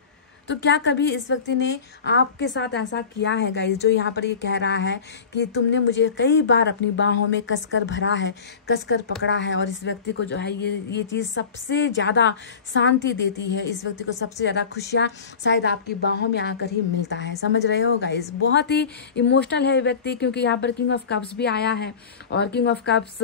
तो क्या कभी इस व्यक्ति ने आपके साथ ऐसा किया है गाइस, जो यहाँ पर ये कह रहा है कि तुमने मुझे कई बार अपनी बाहों में कसकर भरा है, कसकर पकड़ा है। और इस व्यक्ति को जो है ये चीज़ सबसे ज़्यादा शांति देती है, इस व्यक्ति को सबसे ज़्यादा खुशियाँ शायद आपकी बाहों में आकर ही मिलता है। समझ रहे हो गाइस? बहुत ही इमोशनल है ये व्यक्ति, क्योंकि यहाँ पर किंग ऑफ कप्स भी आया है। और किंग ऑफ कप्स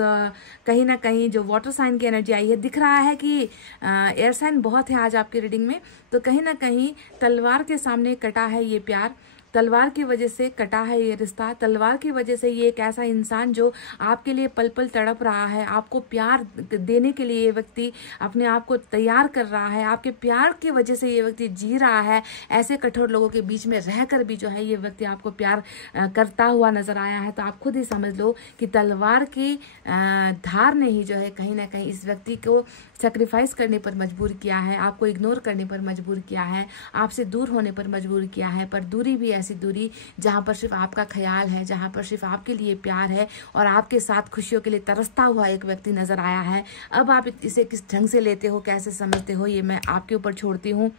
कहीं ना कहीं जो वाटर साइन की एनर्जी आई है, दिख रहा है कि एयर साइन बहुत है आज आपकी रीडिंग में। तो कहीं ना कहीं तलवार के सामने कटा है ये प्यार, तलवार की वजह से कटा है ये रिश्ता, तलवार की वजह से ये एक ऐसा इंसान जो आपके लिए पल पल तड़प रहा है, आपको प्यार देने के लिए ये व्यक्ति अपने आप को तैयार कर रहा है, आपके प्यार की वजह से ये व्यक्ति जी रहा है। ऐसे कठोर लोगों के बीच में रहकर भी जो है ये व्यक्ति आपको प्यार करता हुआ नजर आया है। तो आप खुद ही समझ लो कि तलवार की धार ने ही जो है कहीं ना कहीं इस व्यक्ति को सेक्रीफाइस करने पर मजबूर किया है, आपको इग्नोर करने पर मजबूर किया है, आपसे दूर होने पर मजबूर किया है। पर दूरी भी ऐसी दूरी जहां पर सिर्फ आपका ख्याल है, जहां पर सिर्फ आपके लिए प्यार है और आपके साथ खुशियों के लिए तरसता हुआ एक व्यक्ति नजर आया है। अब आप इसे किस ढंग से लेते हो, कैसे समझते हो, ये मैं आपके ऊपर छोड़ती हूँ।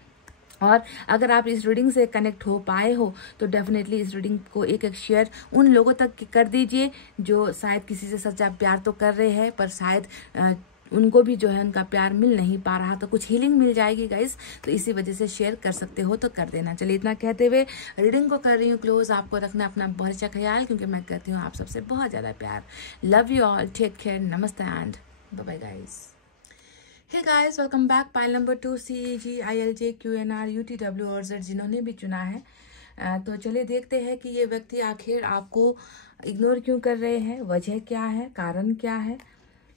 और अगर आप इस रीडिंग से कनेक्ट हो पाए हो तो डेफिनेटली इस रीडिंग को एक शेयर उन लोगों तक कर दीजिए जो शायद किसी से सच्चा प्यार तो कर रहे हैं, पर शायद उनको भी जो है उनका प्यार मिल नहीं पा रहा, तो कुछ हीलिंग मिल जाएगी गाइस। तो इसी वजह से शेयर कर सकते हो तो कर देना। चलिए इतना कहते हुए रीडिंग को कर रही हूँ क्लोज। आपको रखना अपना बहुत अच्छा ख्याल, क्योंकि मैं करती हूँ आप सबसे बहुत ज़्यादा प्यार। Love you all, take care, नमस्ते and bye bye guys. Hey guys, welcome back. Pile number 2 CEG ILJ QNR UTW और Z जिन्होंने भी चुना है। तो चलिए देखते हैं कि ये व्यक्ति आखिर आपको इग्नोर क्यों कर रहे हैं, वजह क्या है, कारण क्या है,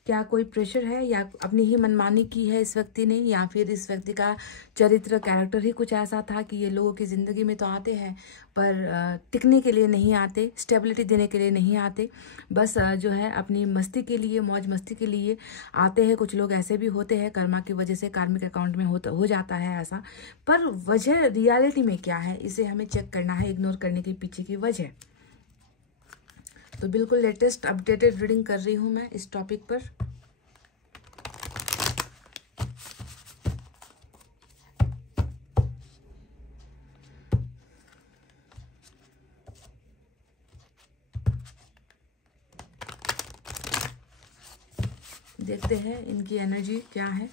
क्या कोई प्रेशर है या अपनी ही मनमानी की है इस व्यक्ति ने, या फिर इस व्यक्ति का चरित्र कैरेक्टर ही कुछ ऐसा था कि ये लोगों की ज़िंदगी में तो आते हैं पर टिकने के लिए नहीं आते, स्टेबिलिटी देने के लिए नहीं आते, बस जो है अपनी मस्ती के लिए, मौज मस्ती के लिए आते हैं। कुछ लोग ऐसे भी होते हैं, कर्मा की वजह से कार्मिक अकाउंट में हो जाता है ऐसा। पर वजह रियलिटी में क्या है, इसे हमें चेक करना है, इग्नोर करने के पीछे की वजह। तो बिल्कुल लेटेस्ट अपडेटेड रीडिंग कर रही हूँ मैं इस टॉपिक पर। देखते हैं इनकी एनर्जी क्या है।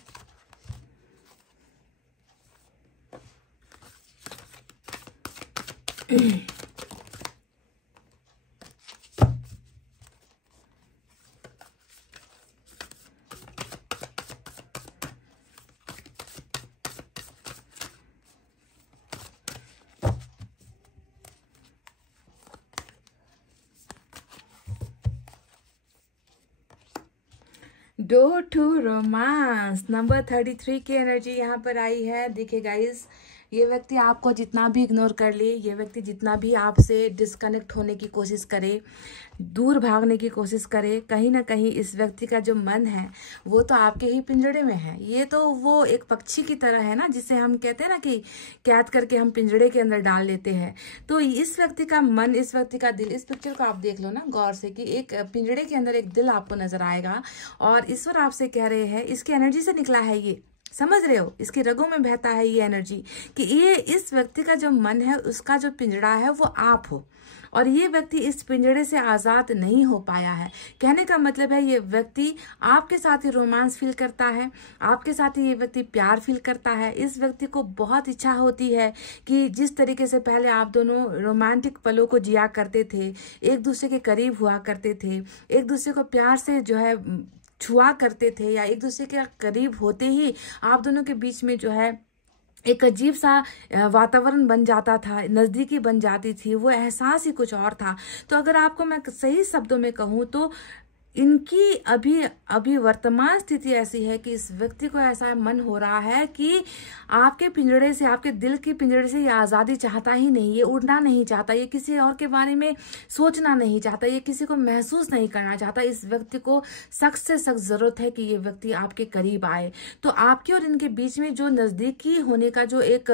डोर टू रोमांस नंबर 33 की एनर्जी यहाँ पर आई है। देखिए गाइस, ये व्यक्ति आपको जितना भी इग्नोर कर ले, ये व्यक्ति जितना भी आपसे डिस्कनेक्ट होने की कोशिश करे, दूर भागने की कोशिश करे, कहीं ना कहीं इस व्यक्ति का जो मन है वो तो आपके ही पिंजड़े में है। ये तो वो एक पक्षी की तरह है ना, जिसे हम कहते हैं ना कि कैद करके हम पिंजड़े के अंदर डाल लेते हैं। तो इस व्यक्ति का मन, इस व्यक्ति का दिल, इस पिक्चर को आप देख लो ना गौर से कि एक पिंजड़े के अंदर एक दिल आपको नजर आएगा और ईश्वर आपसे कह रहे हैं, इसकी एनर्जी से निकला है ये, समझ रहे हो, इसकी रगों में बहता है ये एनर्जी कि ये इस व्यक्ति का जो मन है, उसका जो पिंजड़ा है वो आप हो, और ये व्यक्ति इस पिंजड़े से आजाद नहीं हो पाया है। कहने का मतलब है ये व्यक्ति आपके साथ ही रोमांस फील करता है, आपके साथ ही ये व्यक्ति प्यार फील करता है। इस व्यक्ति को बहुत इच्छा होती है कि जिस तरीके से पहले आप दोनों रोमांटिक पलों को जिया करते थे, एक दूसरे के करीब हुआ करते थे, एक दूसरे को प्यार से जो है छुआ करते थे, या एक दूसरे के करीब होते ही आप दोनों के बीच में जो है एक अजीब सा वातावरण बन जाता था, नजदीकी बन जाती थी, वो एहसास ही कुछ और था। तो अगर आपको मैं सही शब्दों में कहूँ तो इनकी अभी वर्तमान स्थिति ऐसी है कि इस व्यक्ति को ऐसा मन हो रहा है कि आपके पिंजड़े से, आपके दिल के पिंजड़े से ये आज़ादी चाहता ही नहीं, ये उड़ना नहीं चाहता, ये किसी और के बारे में सोचना नहीं चाहता, ये किसी को महसूस नहीं करना चाहता। इस व्यक्ति को सख्त से सख्त जरूरत है कि ये व्यक्ति आपके करीब आए। तो आपके और इनके बीच में जो नजदीकी होने का जो एक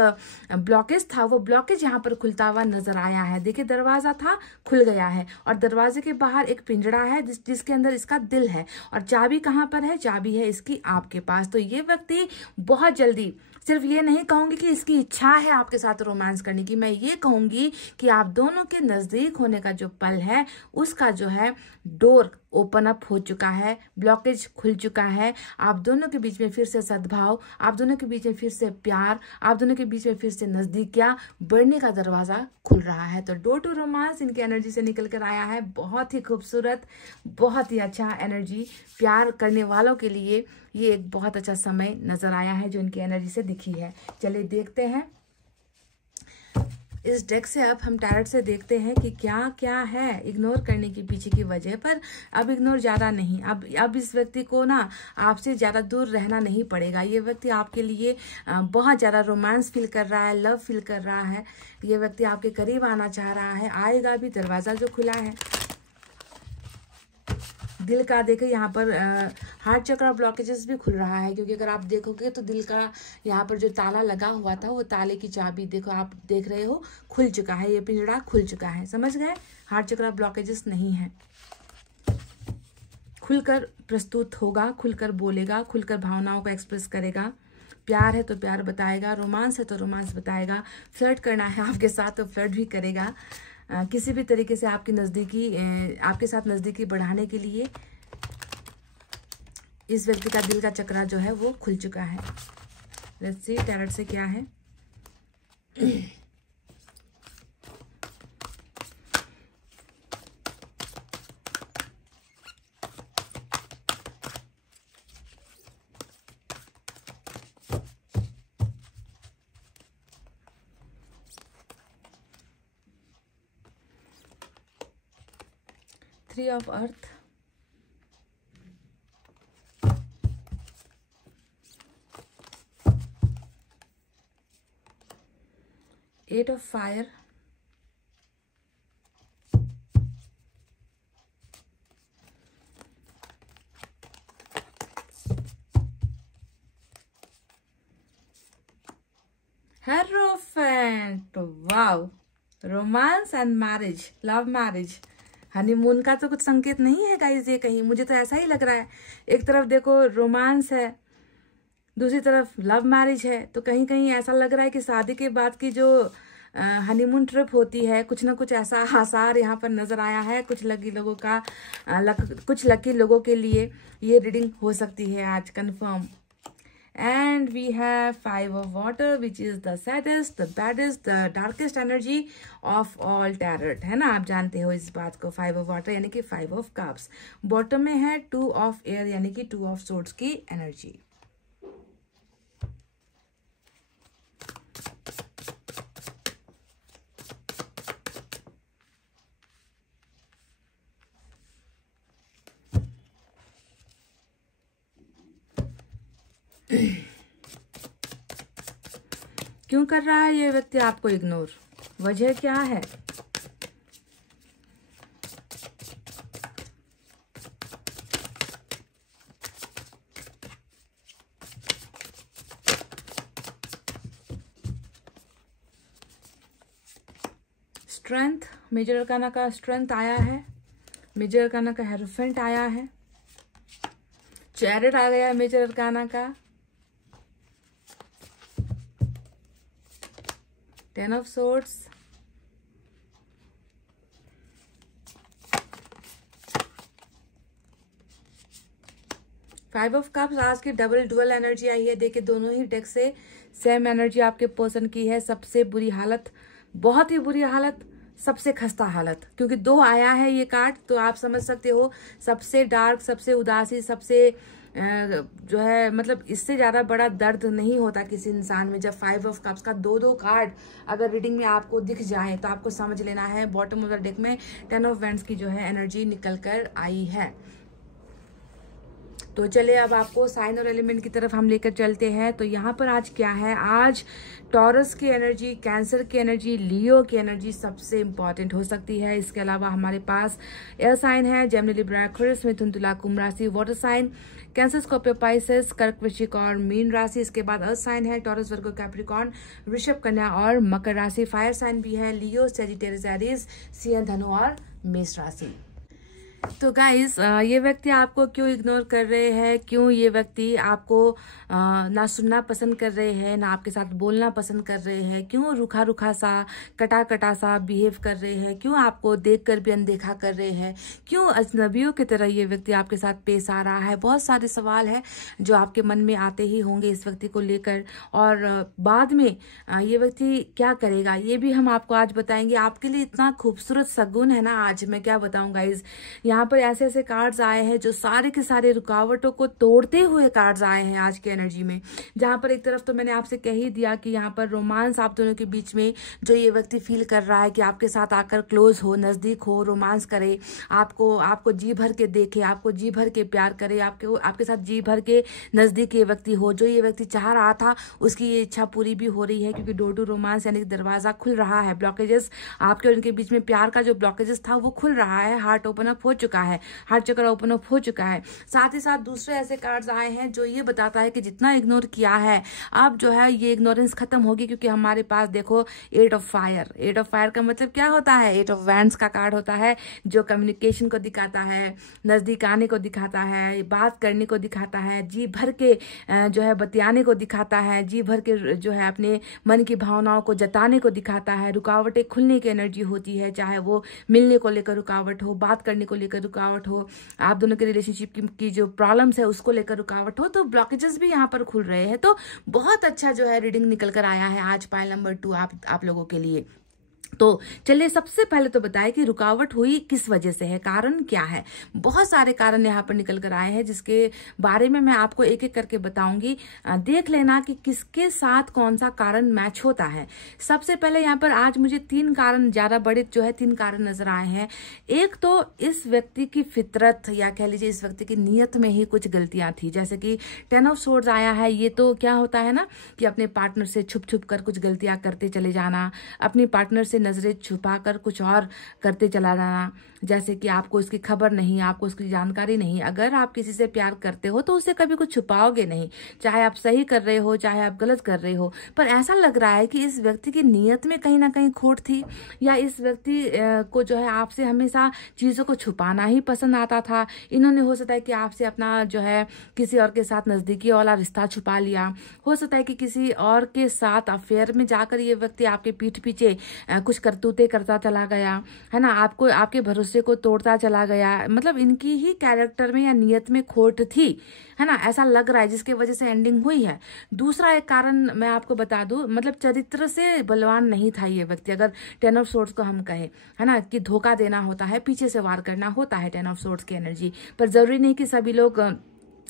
ब्लॉकेज था, वो ब्लॉकेज यहाँ पर खुलता हुआ नजर आया है। देखिए, दरवाजा था, खुल गया है, और दरवाजे के बाहर एक पिंजड़ा है जिसके अंदर इसका दिल है, और चाबी कहां पर है? चाबी है इसकी आपके पास। तो ये व्यक्ति बहुत जल्दी, सिर्फ ये नहीं कहूंगी कि इसकी इच्छा है आपके साथ रोमांस करने की, मैं ये कहूंगी कि आप दोनों के नजदीक होने का जो पल है, उसका जो है डोर ओपन अप हो चुका है, ब्लॉकेज खुल चुका है। आप दोनों के बीच में फिर से सद्भाव, आप दोनों के बीच में फिर से प्यार, आप दोनों के बीच में फिर से नजदीकियां बढ़ने का दरवाजा खुल रहा है। तो डोर टू रोमांस इनकी एनर्जी से निकल कर आया है। बहुत ही खूबसूरत, बहुत ही अच्छा एनर्जी। प्यार करने वालों के लिए ये एक बहुत अच्छा समय नजर आया है जो इनकी एनर्जी से दिखी है। चलिए देखते हैं इस डेक से, अब हम टैरट से देखते हैं कि क्या क्या है इग्नोर करने की पीछे की वजह। पर अब इग्नोर ज्यादा नहीं, अब इस व्यक्ति को ना आपसे ज्यादा दूर रहना नहीं पड़ेगा। ये व्यक्ति आपके लिए बहुत ज्यादा रोमांस फील कर रहा है, लव फील कर रहा है। ये व्यक्ति आपके करीब आना चाह रहा है, आएगा भी। दरवाजा जो खुला है दिल का, देखो यहाँ पर हार्ट चक्र ब्लॉकेजेस भी खुल रहा है, क्योंकि अगर आप देखोगे तो दिल का यहाँ पर जो ताला लगा हुआ था, वो ताले की चाबी देखो, आप देख रहे हो, खुल चुका है। ये पिंजड़ा खुल चुका है, समझ गए? हार्ट चक्र ब्लॉकेजेस नहीं है। खुलकर प्रस्तुत होगा, खुलकर बोलेगा, खुलकर भावनाओं को एक्सप्रेस करेगा। प्यार है तो प्यार बताएगा, रोमांस है तो रोमांस बताएगा, फ्लर्ट करना है आपके साथ तो फ्लर्ट भी करेगा। किसी भी तरीके से आपकी नजदीकी, आपके साथ नजदीकी बढ़ाने के लिए इस व्यक्ति का दिल का चक्रा जो है वो खुल चुका है। लेट्स सी टैरट से क्या है। Three of Earth, Eight of Fire, Hierophant। Wow, romance and marriage, love marriage, honeymoon का तो कुछ संकेत नहीं है गाइस ये कहीं, मुझे तो ऐसा ही लग रहा है। एक तरफ देखो रोमांस है, दूसरी तरफ लव मैरिज है, तो कहीं कहीं ऐसा लग रहा है कि शादी के बाद की जो हनीमून ट्रिप होती है, कुछ ना कुछ ऐसा आसार यहाँ पर नजर आया है। कुछ लकी लोगों का कुछ लकी लोगों के लिए ये रीडिंग हो सकती है आज confirm. And we have Five of Water, which is the saddest, the baddest, the darkest energy of all tarot, है ना? आप जानते हो इस बात को। Five of Water यानी कि Five of Cups, बॉटम में है Two of Air यानी कि Two of Swords की एनर्जी। क्यों कर रहा है ये व्यक्ति आपको इग्नोर? वजह क्या है? स्ट्रेंथ, मेजर अरकाना का स्ट्रेंथ आया है, मेजर अरकाना का हेरोफेंट आया है, चैरिट आ गया मेजर अरकाना का, 10 ऑफ सोर्ड्स, 5 ऑफ कप्स। आज की डबल डुअल एनर्जी आई है। देखिए दोनों ही डेक से सेम एनर्जी आपके पर्सन की है। सबसे बुरी हालत, बहुत ही बुरी हालत, सबसे खस्ता हालत, क्योंकि 2 आया है ये कार्ड, तो आप समझ सकते हो सबसे डार्क, सबसे उदासी, सबसे जो है मतलब इससे ज्यादा बड़ा दर्द नहीं होता किसी इंसान में। जब 5 ऑफ कप्स का 2 कार्ड अगर रीडिंग में आपको दिख जाए तो आपको समझ लेना है बॉटम ऑफ द डेक में 10 ऑफ वैंड्स की जो है एनर्जी निकल कर आई है। तो चलिए अब आपको साइन और एलिमेंट की तरफ हम लेकर चलते हैं। तो यहाँ पर आज क्या है, आज टॉरस की एनर्जी, कैंसर की एनर्जी, लियो की एनर्जी सबसे इंपॉर्टेंट हो सकती है। इसके अलावा हमारे पास एयर साइन है, जेमिनी, लिब्रा, एक्वेरियस, मिथुन, तुला, कुंभ राशि, water sign, Cancer, Scorpio, Pisces, कर्क, वृश्चिक और मीन राशि। इसके बाद अर्थ साइन है, टॉरस, वर्गो, कैप्रिकॉर्न, वृषभ, कन्या और मकर राशि। फायर साइन भी है, लियो, सेजिटेरियस, एरीज, सिंह, धनु और मेष राशि। तो गाइस ये व्यक्ति आपको क्यों इग्नोर कर रहे हैं, क्यों ये व्यक्ति आपको ना सुनना पसंद कर रहे हैं, ना आपके साथ बोलना पसंद कर रहे हैं, क्यों रूखा रूखा सा, कटा कटा सा बिहेव कर रहे हैं, क्यों आपको देखकर भी अनदेखा कर रहे हैं, क्यों अजनबियों की तरह ये व्यक्ति आपके साथ पेश आ रहा है। बहुत सारे सवाल है जो आपके मन में आते ही होंगे इस व्यक्ति को लेकर, और बाद में ये व्यक्ति क्या करेगा ये भी हम आपको आज बताएंगे। आपके लिए इतना खूबसूरत सगुन है ना, आज मैं क्या बताऊं गाइज। यहाँ पर ऐसे ऐसे कार्ड्स आए हैं जो सारे के सारे रुकावटों को तोड़ते हुए कार्ड्स आए हैं आज की एनर्जी में। जहां पर एक तरफ तो मैंने आपसे कह ही दिया कि यहाँ पर रोमांस आप दोनों के बीच में जो ये व्यक्ति फील कर रहा है कि आपके साथ आकर क्लोज हो, नजदीक हो, रोमांस करे, आपको जी भर के देखे, आपको जी भर के प्यार करे, आपके साथ जी भर के नजदीक ये व्यक्ति हो। जो ये व्यक्ति चाह रहा था उसकी ये इच्छा पूरी भी हो रही है, क्योंकि डोर टू रोमांस यानी दरवाजा खुल रहा है। ब्लॉकेजेस आपके और उनके बीच में प्यार का जो ब्लॉकेजेस था वो खुल रहा है। हार्ट ओपन अप हो चुका है, हार्ट चक्र ओपन अप हो चुका है। साथ ही साथ दूसरे ऐसे कार्ड्स आए हैं जो ये बताता है कि जितना इग्नोर किया है अब जो है ये इग्नोरेंस खत्म होगी, क्योंकि हमारे पास देखो 8 ऑफ फायर। 8 ऑफ फायर का मतलब क्या होता है, 8 ऑफ वैंड्स का कार्ड होता है जो कम्युनिकेशन को दिखाता है, नजदीक आने को दिखाता है, बात करने को दिखाता है, जी भर के जो है बतियाने को दिखाता है, जी भर के जो है अपने मन की भावनाओं को जताने को दिखाता है। रुकावटें खुलने की एनर्जी होती है, चाहे वो मिलने को लेकर रुकावट हो, बात करने को लेकर रुकावट हो, आप दोनों के रिलेशनशिप की जो प्रॉब्लम्स है उसको लेकर रुकावट हो, तो ब्लॉकेजेस भी यहाँ पर खुल रहे हैं। तो बहुत अच्छा जो है रीडिंग निकल कर आया है आज पाइल नंबर 2 आप लोगों के लिए। तो चलिए सबसे पहले तो बताएं कि रुकावट हुई किस वजह से है, कारण क्या है। बहुत सारे कारण यहाँ पर निकल कर आए हैं जिसके बारे में मैं आपको एक एक करके बताऊंगी। देख लेना कि किसके साथ कौन सा कारण मैच होता है। सबसे पहले यहाँ पर आज मुझे 3 कारण, ज्यादा बड़े जो है 3 कारण नजर आए हैं। एक तो इस व्यक्ति की फितरत या कह लीजिए इस व्यक्ति की नीयत में ही कुछ गलतियां थी, जैसे कि 10 ऑफ सोर्ड्स आया है। ये तो क्या होता है ना कि अपने पार्टनर से छुप छुप कर कुछ गलतियां करते चले जाना, अपने पार्टनर से नजरें छुपाकर कुछ और करते चला जाना, जैसे कि आपको उसकी खबर नहीं, आपको उसकी जानकारी नहीं। अगर आप किसी से प्यार करते हो तो उससे कभी कुछ छुपाओगे नहीं, चाहे आप सही कर रहे हो चाहे आप गलत कर रहे हो। पर ऐसा लग रहा है कि इस व्यक्ति की नीयत में कहीं ना कहीं खोट थी, या इस व्यक्ति को जो है आपसे हमेशा चीजों को छुपाना ही पसंद आता था। इन्होंने हो सकता है कि आपसे अपना जो है किसी और के साथ नजदीकी वाला रिश्ता छुपा लिया, हो सकता है कि किसी और के साथ अफेयर में जाकर ये व्यक्ति आपके पीठ पीछे कुछ करतूते करता चला गया है ना, आपको आपके भरोसे को तोड़ता चला गया। मतलब इनकी ही कैरेक्टर में या नियत में खोट थी, है ना, ऐसा लग रहा है, जिसके वजह से एंडिंग हुई है। दूसरा एक कारण मैं आपको बता दूं, मतलब चरित्र से बलवान नहीं था ये व्यक्ति। अगर 10 ऑफ सोर्ड्स को हम कहें, है ना, कि धोखा देना होता है, पीछे से वार करना होता है 10 ऑफ सोर्ड्स की एनर्जी, पर जरूरी नहीं कि सभी लोग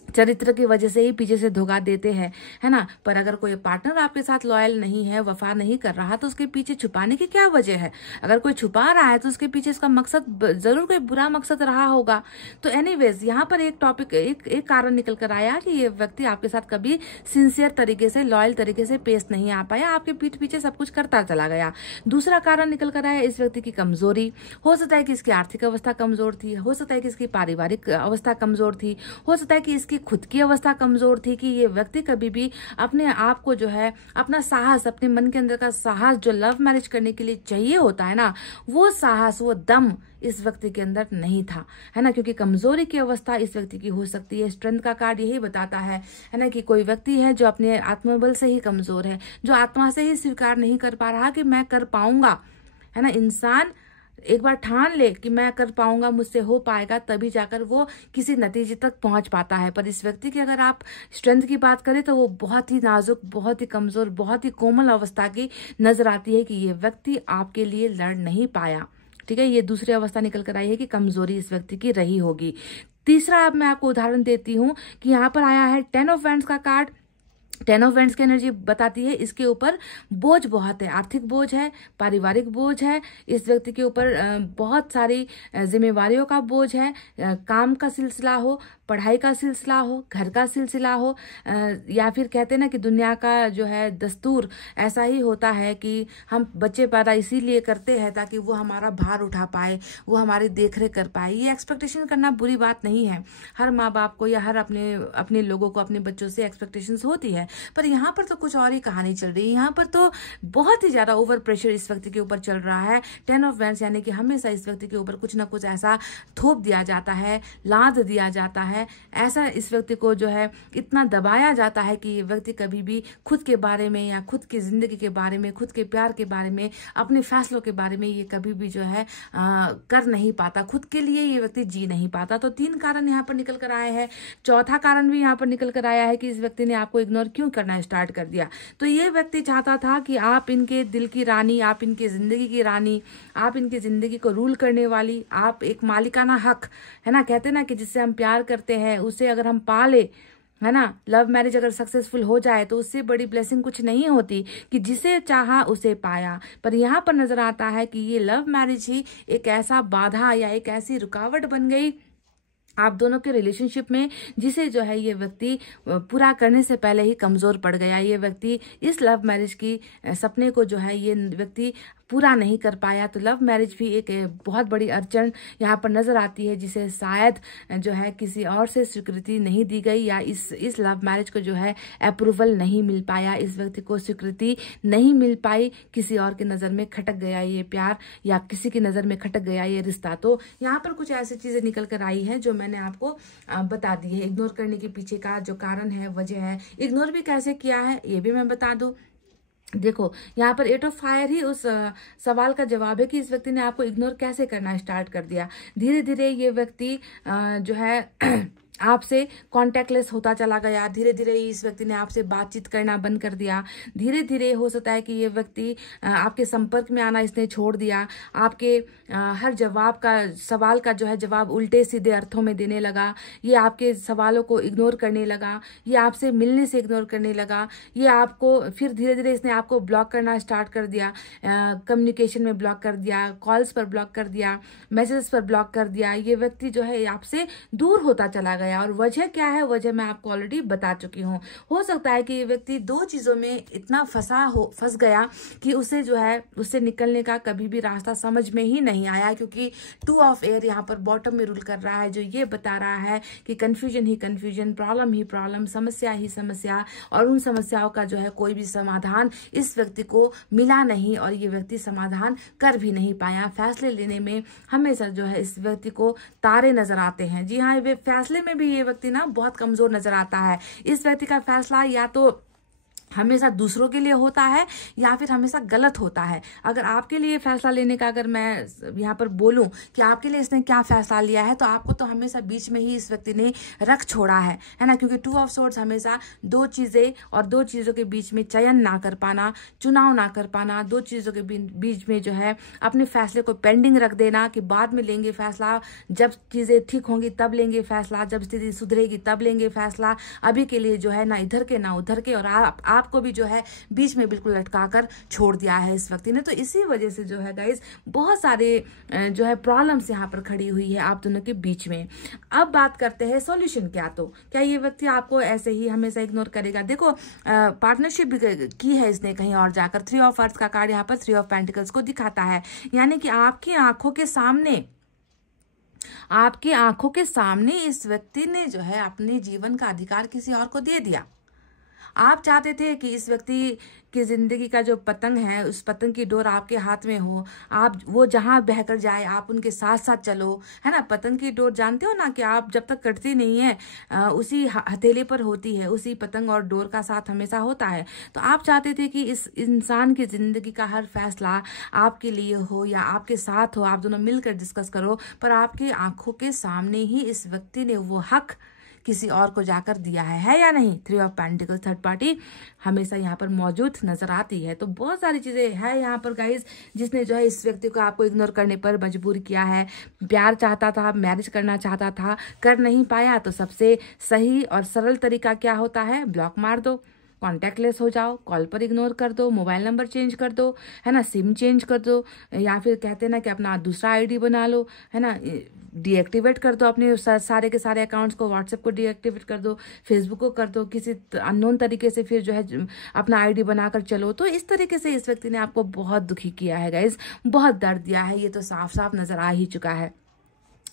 चरित्र की वजह से ही पीछे से धोखा देते हैं, है ना। पर अगर कोई पार्टनर आपके साथ लॉयल नहीं है, वफा नहीं कर रहा, तो उसके पीछे छुपाने की क्या वजह है। अगर कोई छुपा रहा है तो उसके पीछे इसका मकसद जरूर कोई बुरा मकसद रहा होगा। तो एनीवेज यहाँ पर एक टॉपिक, एक कारण निकल कर आया कि ये व्यक्ति आपके साथ कभी सिंसियर तरीके से, लॉयल तरीके से पेश नहीं आ पाया, आपके पीठ पीछे सब कुछ करता चला गया। दूसरा कारण निकल कर आया इस व्यक्ति की कमजोरी। हो सकता है कि इसकी आर्थिक अवस्था कमजोर थी, हो सकता है कि इसकी पारिवारिक अवस्था कमजोर थी, हो सकता है कि इसकी खुद की अवस्था कमजोर थी कि ये व्यक्ति कभी भी अपने आप को जो है, अपना साहस, अपने मन के अंदर का साहस जो लव मैरिज करने के लिए चाहिए होता है ना, वो साहस, वो दम इस व्यक्ति के अंदर नहीं था, है ना। क्योंकि कमजोरी की अवस्था इस व्यक्ति की हो सकती है। स्ट्रेंथ का कार्ड यही बताता है ना, कि कोई व्यक्ति है जो अपने आत्मबल से ही कमजोर है, जो आत्मा से ही स्वीकार नहीं कर पा रहा कि मैं कर पाऊंगा, है ना। इंसान एक बार ठान ले कि मैं कर पाऊंगा, मुझसे हो पाएगा, तभी जाकर वो किसी नतीजे तक पहुंच पाता है। पर इस व्यक्ति की अगर आप स्ट्रेंथ की बात करें तो वो बहुत ही नाजुक, बहुत ही कमजोर, बहुत ही कोमल अवस्था की नजर आती है कि ये व्यक्ति आपके लिए लड़ नहीं पाया। ठीक है, ये दूसरी अवस्था निकल कर आई है कि कमजोरी इस व्यक्ति की रही होगी। तीसरा अब मैं आपको उदाहरण देती हूँ कि यहाँ पर आया है 10 ऑफ वैंड्स का कार्ड। 10 ऑफ वैंड्स की एनर्जी बताती है इसके ऊपर बोझ बहुत है, आर्थिक बोझ है, पारिवारिक बोझ है, इस व्यक्ति के ऊपर बहुत सारी जिम्मेवारियों का बोझ है, काम का सिलसिला हो, पढ़ाई का सिलसिला हो, घर का सिलसिला हो, या फिर कहते हैं ना कि दुनिया का जो है दस्तूर ऐसा ही होता है कि हम बच्चे पैदा इसीलिए करते हैं ताकि वो हमारा भार उठा पाए, वो हमारी देखरेख कर पाए। ये एक्सपेक्टेशन करना बुरी बात नहीं है, हर माँ बाप को या हर अपने लोगों को अपने बच्चों से एक्सपेक्टेशंस होती है। पर यहाँ पर तो कुछ और ही कहानी चल रही है। यहाँ पर तो बहुत ही ज्यादा ओवर प्रेशर इस व्यक्ति के ऊपर चल रहा है। 10 ऑफ वैंड्स यानी कि हमेशा इस व्यक्ति के ऊपर कुछ ना कुछ ऐसा थोप दिया जाता है, लाद दिया जाता है, ऐसा इस व्यक्ति को जो है इतना दबाया जाता है कि ये व्यक्ति कभी भी खुद के बारे में या खुद की जिंदगी के बारे में, खुद के प्यार के बारे में, अपने फैसलों के बारे में ये कभी भी जो है कर नहीं पाता, खुद के लिए ये व्यक्ति जी नहीं पाता। तो 3 कारण यहाँ पर निकल कर आए हैं। चौथा कारण भी यहाँ पर निकल कर आया है कि इस व्यक्ति ने आपको इग्नोर क्यों करना स्टार्ट कर दिया। तो ये व्यक्ति चाहता था कि आप इनके दिल की रानी, आप इनकी जिंदगी की रानी, आप इनकी जिंदगी को रूल करने वाली, आप एक मालिकाना हक, है ना, कहते हैं ना कि जिससे हम प्यार करते हैं उसे अगर हम पा ले, है ना, लव मैरिज अगर सक्सेसफुल हो जाए तो उससे बड़ी ब्लेसिंग कुछ नहीं होती कि जिसे चाहा उसे पाया। पर यहाँ पर नजर आता है कि ये लव मैरिज ही एक ऐसा बाधा या एक ऐसी रुकावट बन गई आप दोनों के रिलेशनशिप में, जिसे जो है ये व्यक्ति पूरा करने से पहले ही कमजोर पड़ गया। ये व्यक्ति इस लव मैरिज की सपने को जो है ये व्यक्ति पूरा नहीं कर पाया। तो लव मैरिज भी एक बहुत बड़ी अड़चन यहाँ पर नजर आती है, जिसे शायद जो है किसी और से स्वीकृति नहीं दी गई या इस लव मैरिज को जो है अप्रूवल नहीं मिल पाया, इस व्यक्ति को स्वीकृति नहीं मिल पाई, किसी और की नजर में खटक गया ये प्यार या किसी की नजर में खटक गया ये रिश्ता। तो यहाँ पर कुछ ऐसी चीजें निकल कर आई हैं जो मैंने आपको बता दी है। इग्नोर करने के पीछे का जो कारण है, वजह है, इग्नोर भी कैसे किया है ये भी मैं बता दूं। देखो यहाँ पर 8 ऑफ फायर ही उस सवाल का जवाब है कि इस व्यक्ति ने आपको इग्नोर कैसे करना स्टार्ट कर दिया। धीरे धीरे ये व्यक्ति जो है आपसे कॉन्टेक्टलेस होता चला गया। धीरे धीरे इस व्यक्ति ने आपसे बातचीत करना बंद कर दिया। धीरे धीरे हो सकता है कि ये व्यक्ति आपके संपर्क में आना इसने छोड़ दिया। आपके हर जवाब का, सवाल का जो है जवाब उल्टे सीधे अर्थों में देने लगा। ये आपके सवालों को इग्नोर करने लगा। ये आपसे मिलने से इग्नोर करने लगा। ये आपको फिर धीरे धीरे इसने आपको ब्लॉक करना स्टार्ट कर दिया। कम्युनिकेशन में ब्लॉक कर दिया, कॉल्स पर ब्लॉक कर दिया, मैसेज पर ब्लॉक कर दिया। ये व्यक्ति जो है आपसे दूर होता चला गया। और वजह क्या है, वजह मैं आपको ऑलरेडी बता चुकी हूँ। हो सकता है कि ये व्यक्ति 2 चीजों में इतना फंस गया कि उसे जो है उससे निकलने का कभी भी रास्ता समझ में ही नहीं आया, क्योंकि 2 ऑफ एयर यहाँ पर बॉटम में रूल कर रहा है, जो ये बता रहा है कि कंफ्यूजन ही कंफ्यूजन, प्रॉब्लम ही प्रॉब्लम, समस्या ही समस्या, और उन समस्याओं का जो है कोई भी समाधान इस व्यक्ति को मिला नहीं और ये व्यक्ति समाधान कर भी नहीं पाया। फैसले लेने में हमेशा जो है इस व्यक्ति को तारे नजर आते हैं। जी हाँ, वे फैसले में भी ये व्यक्ति ना बहुत कमजोर नजर आता है। इस व्यक्ति का फैसला या तो हमेशा दूसरों के लिए होता है या फिर हमेशा गलत होता है। अगर आपके लिए फैसला लेने का अगर मैं यहाँ पर बोलूं कि आपके लिए इसने क्या फैसला लिया है, तो आपको तो हमेशा बीच में ही इस व्यक्ति ने रख छोड़ा है ना, क्योंकि 2 ऑफ सोर्ड्स हमेशा 2 चीजें और 2 चीजों के बीच में चयन ना कर पाना, चुनाव ना कर पाना, 2 चीजों के बीच में जो है अपने फैसले को पेंडिंग रख देना कि बाद में लेंगे फैसला, जब चीजें ठीक होंगी तब लेंगे फैसला, जब स्थिति सुधरेगी तब लेंगे फैसला, अभी के लिए जो है ना इधर के ना उधर के, और आपको भी जो है बीच में बिल्कुल लटका कर छोड़ दिया है इस व्यक्ति ने। तो इसी वजह से जो है गाइस बहुत सारे जो है प्रॉब्लम्स यहाँ पर खड़ी हुई है आप दोनों के बीच में। अब बात करते हैं सॉल्यूशन क्या। तो क्या ये व्यक्ति आपको ऐसे ही हमेशा इग्नोर करेगा? देखो पार्टनरशिप की है इसने कहीं और जाकर। 3 ऑफ अर्थ का कार्ड यहाँ पर 3 ऑफ पेंटिकल्स को दिखाता है, यानी कि आपकी आंखों के सामने आपकी आंखों के सामने इस व्यक्ति ने जो है अपने जीवन का अधिकार किसी और को दे दिया। आप चाहते थे कि इस व्यक्ति की जिंदगी का जो पतंग है, उस पतंग की डोर आपके हाथ में हो, आप वो जहां बहकर जाए आप उनके साथ साथ चलो, है ना। पतंग की डोर जानते हो ना कि आप जब तक कटती नहीं है उसी हथेली पर होती है, उसी पतंग और डोर का साथ हमेशा होता है। तो आप चाहते थे कि इस इंसान की जिंदगी का हर फैसला आपके लिए हो या आपके साथ हो, आप दोनों मिलकर डिस्कस करो, पर आपकी आंखों के सामने ही इस व्यक्ति ने वो हक किसी और को जाकर दिया है या नहीं। 3 ऑफ पेंटिकल्स, थर्ड पार्टी हमेशा यहाँ पर मौजूद नजर आती है। तो बहुत सारी चीजें है यहाँ पर गाइस, जिसने जो है इस व्यक्ति को आपको इग्नोर करने पर मजबूर किया है। प्यार चाहता था, मैरिज करना चाहता था, कर नहीं पाया, तो सबसे सही और सरल तरीका क्या होता है, ब्लॉक मार दो, कॉन्टैक्ट लेस हो जाओ, कॉल पर इग्नोर कर दो, मोबाइल नंबर चेंज कर दो, है ना, सिम चेंज कर दो, या फिर कहते हैं ना कि अपना दूसरा आईडी बना लो, है ना, डीएक्टिवेट कर दो अपने सारे के सारे अकाउंट्स को, व्हाट्सएप को डीएक्टिवेट कर दो, फेसबुक को कर दो, किसी अननोन तरीके से फिर जो है अपना आईडी बनाकर चलो। तो इस तरीके से इस व्यक्ति ने आपको बहुत दुखी किया है गाइज, बहुत दर्द दिया है, ये तो साफ साफ नजर आ ही चुका है।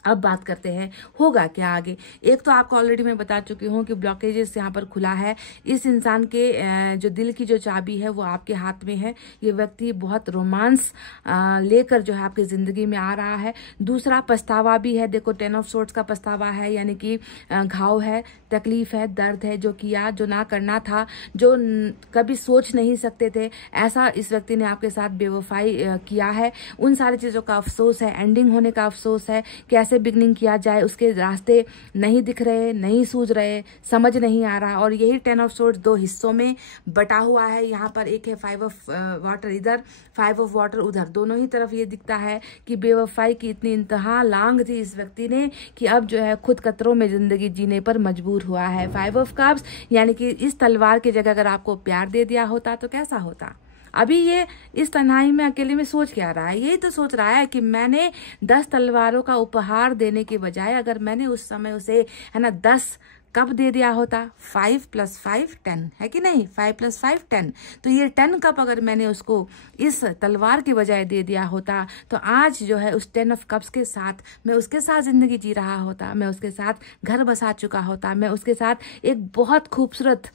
अब बात करते हैं होगा क्या आगे। एक तो आपको ऑलरेडी मैं बता चुकी हूँ कि ब्लॉकेजेस यहाँ पर खुला है। इस इंसान के जो दिल की जो चाबी है वो आपके हाथ में है। ये व्यक्ति बहुत रोमांस लेकर जो है आपकी जिंदगी में आ रहा है। दूसरा पछतावा भी है, देखो 10 ऑफ सोर्ड्स का पछतावा है, यानी कि घाव है, तकलीफ है, दर्द है, जो किया, जो ना करना था, जो कभी सोच नहीं सकते थे, ऐसा इस व्यक्ति ने आपके साथ बेवफाई किया है। उन सारी चीजों का अफसोस है, एंडिंग होने का अफसोस है, कैसे बिगनिंग किया जाए उसके रास्ते नहीं दिख रहे, नहीं सूझ रहे, समझ नहीं आ रहा। और यही 10 ऑफ सोर्ड्स 2 हिस्सों में बटा हुआ है। यहाँ पर एक है 5 ऑफ वाटर इधर, 5 ऑफ वाटर उधर, दोनों ही तरफ ये दिखता है कि बेवफाई की इतनी इंतहा लांग थी इस व्यक्ति ने कि अब जो है खुद खतरों में जिंदगी जीने पर मजबूर हुआ है। 5 ऑफ कप्स, यानी कि इस तलवार की जगह अगर आपको प्यार दे दिया होता तो कैसा होता। अभी ये इस तन्हाई में अकेले में सोच क्या रहा है, यही तो सोच रहा है कि मैंने 10 तलवारों का उपहार देने के बजाय अगर मैंने उस समय उसे, है ना, 10 कप दे दिया होता, 5 + 5 10 है कि नहीं, 5 + 5 10, तो ये 10 कप अगर मैंने उसको इस तलवार के बजाय दे दिया होता तो आज जो है उस 10 ऑफ कप्स के साथ मैं उसके साथ जिंदगी जी रहा होता, मैं उसके साथ घर बसा चुका होता, मैं उसके साथ एक बहुत खूबसूरत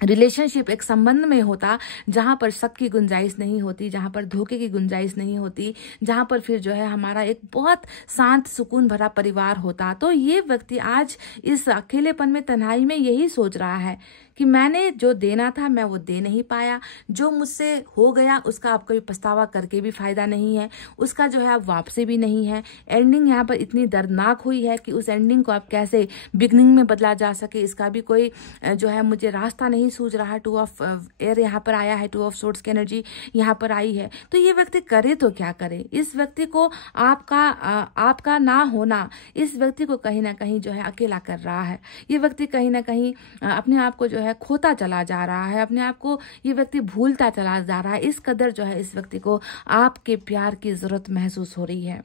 रिलेशनशिप, एक संबंध में होता जहां पर शक की गुंजाइश नहीं होती, जहां पर धोखे की गुंजाइश नहीं होती, जहां पर फिर जो है हमारा एक बहुत शांत सुकून भरा परिवार होता। तो ये व्यक्ति आज इस अकेलेपन में, तन्हाई में यही सोच रहा है कि मैंने जो देना था मैं वो दे नहीं पाया, जो मुझसे हो गया उसका अब कोई पछतावा करके भी फायदा नहीं है, उसका जो है अब वापसी भी नहीं है। एंडिंग यहाँ पर इतनी दर्दनाक हुई है कि उस एंडिंग को अब कैसे बिगनिंग में बदला जा सके, इसका भी कोई जो है मुझे रास्ता नहीं सूझ रहा। 2 ऑफ एयर यहाँ पर आया है, 2 ऑफ सोर्ड्स की एनर्जी यहाँ पर आई है। तो ये व्यक्ति करे तो क्या करे। इस व्यक्ति को आपका ना होना इस व्यक्ति को कहीं ना कहीं जो है अकेला कर रहा है। ये व्यक्ति कहीं ना कहीं अपने आप को जो है खोता चला जा रहा है, अपने आप को ये व्यक्ति भूलता चला जा रहा है। इस कदर जो है इस व्यक्ति को आपके प्यार की जरूरत महसूस हो रही है।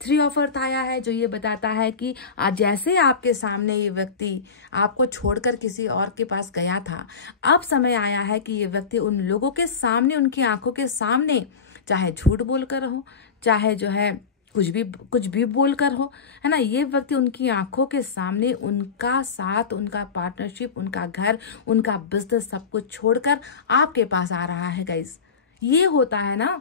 3 ऑफ अर्थ आया है जो ये बताता है कि जैसे आपके सामने ये व्यक्ति आपको छोड़कर किसी और के पास गया था, अब समय आया है कि ये व्यक्ति उन लोगों के सामने, उनकी आंखों के सामने, चाहे झूठ बोलकर हो, चाहे जो है कुछ भी बोलकर हो, है ना, ये व्यक्ति उनकी आंखों के सामने उनका साथ, उनका पार्टनरशिप, उनका घर, उनका बिजनेस सब कुछ छोड़कर आपके पास आ रहा है गाइस। ये होता है ना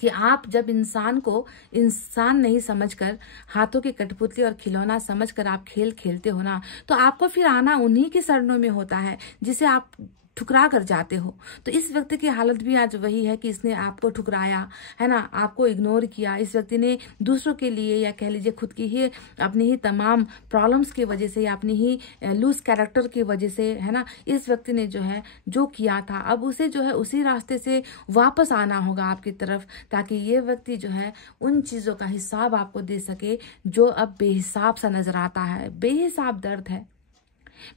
कि आप जब इंसान को इंसान नहीं समझकर, हाथों की कठपुतली और खिलौना समझकर आप खेल खेलते हो ना, तो आपको फिर आना उन्हीं के शरणों में होता है जिसे आप ठुकरा कर जाते हो। तो इस व्यक्ति की हालत भी आज वही है कि इसने आपको ठुकराया, है ना, आपको इग्नोर किया। इस व्यक्ति ने दूसरों के लिए, या कह लीजिए खुद की ही अपनी ही तमाम प्रॉब्लम्स की वजह से, या अपनी ही लूज कैरेक्टर की वजह से, है ना, इस व्यक्ति ने जो है जो किया था, अब उसे जो है उसी रास्ते से वापस आना होगा आपकी तरफ, ताकि ये व्यक्ति जो है उन चीजों का हिसाब आपको दे सके जो अब बेहिसाब सा नजर आता है। बेहिसाब दर्द है,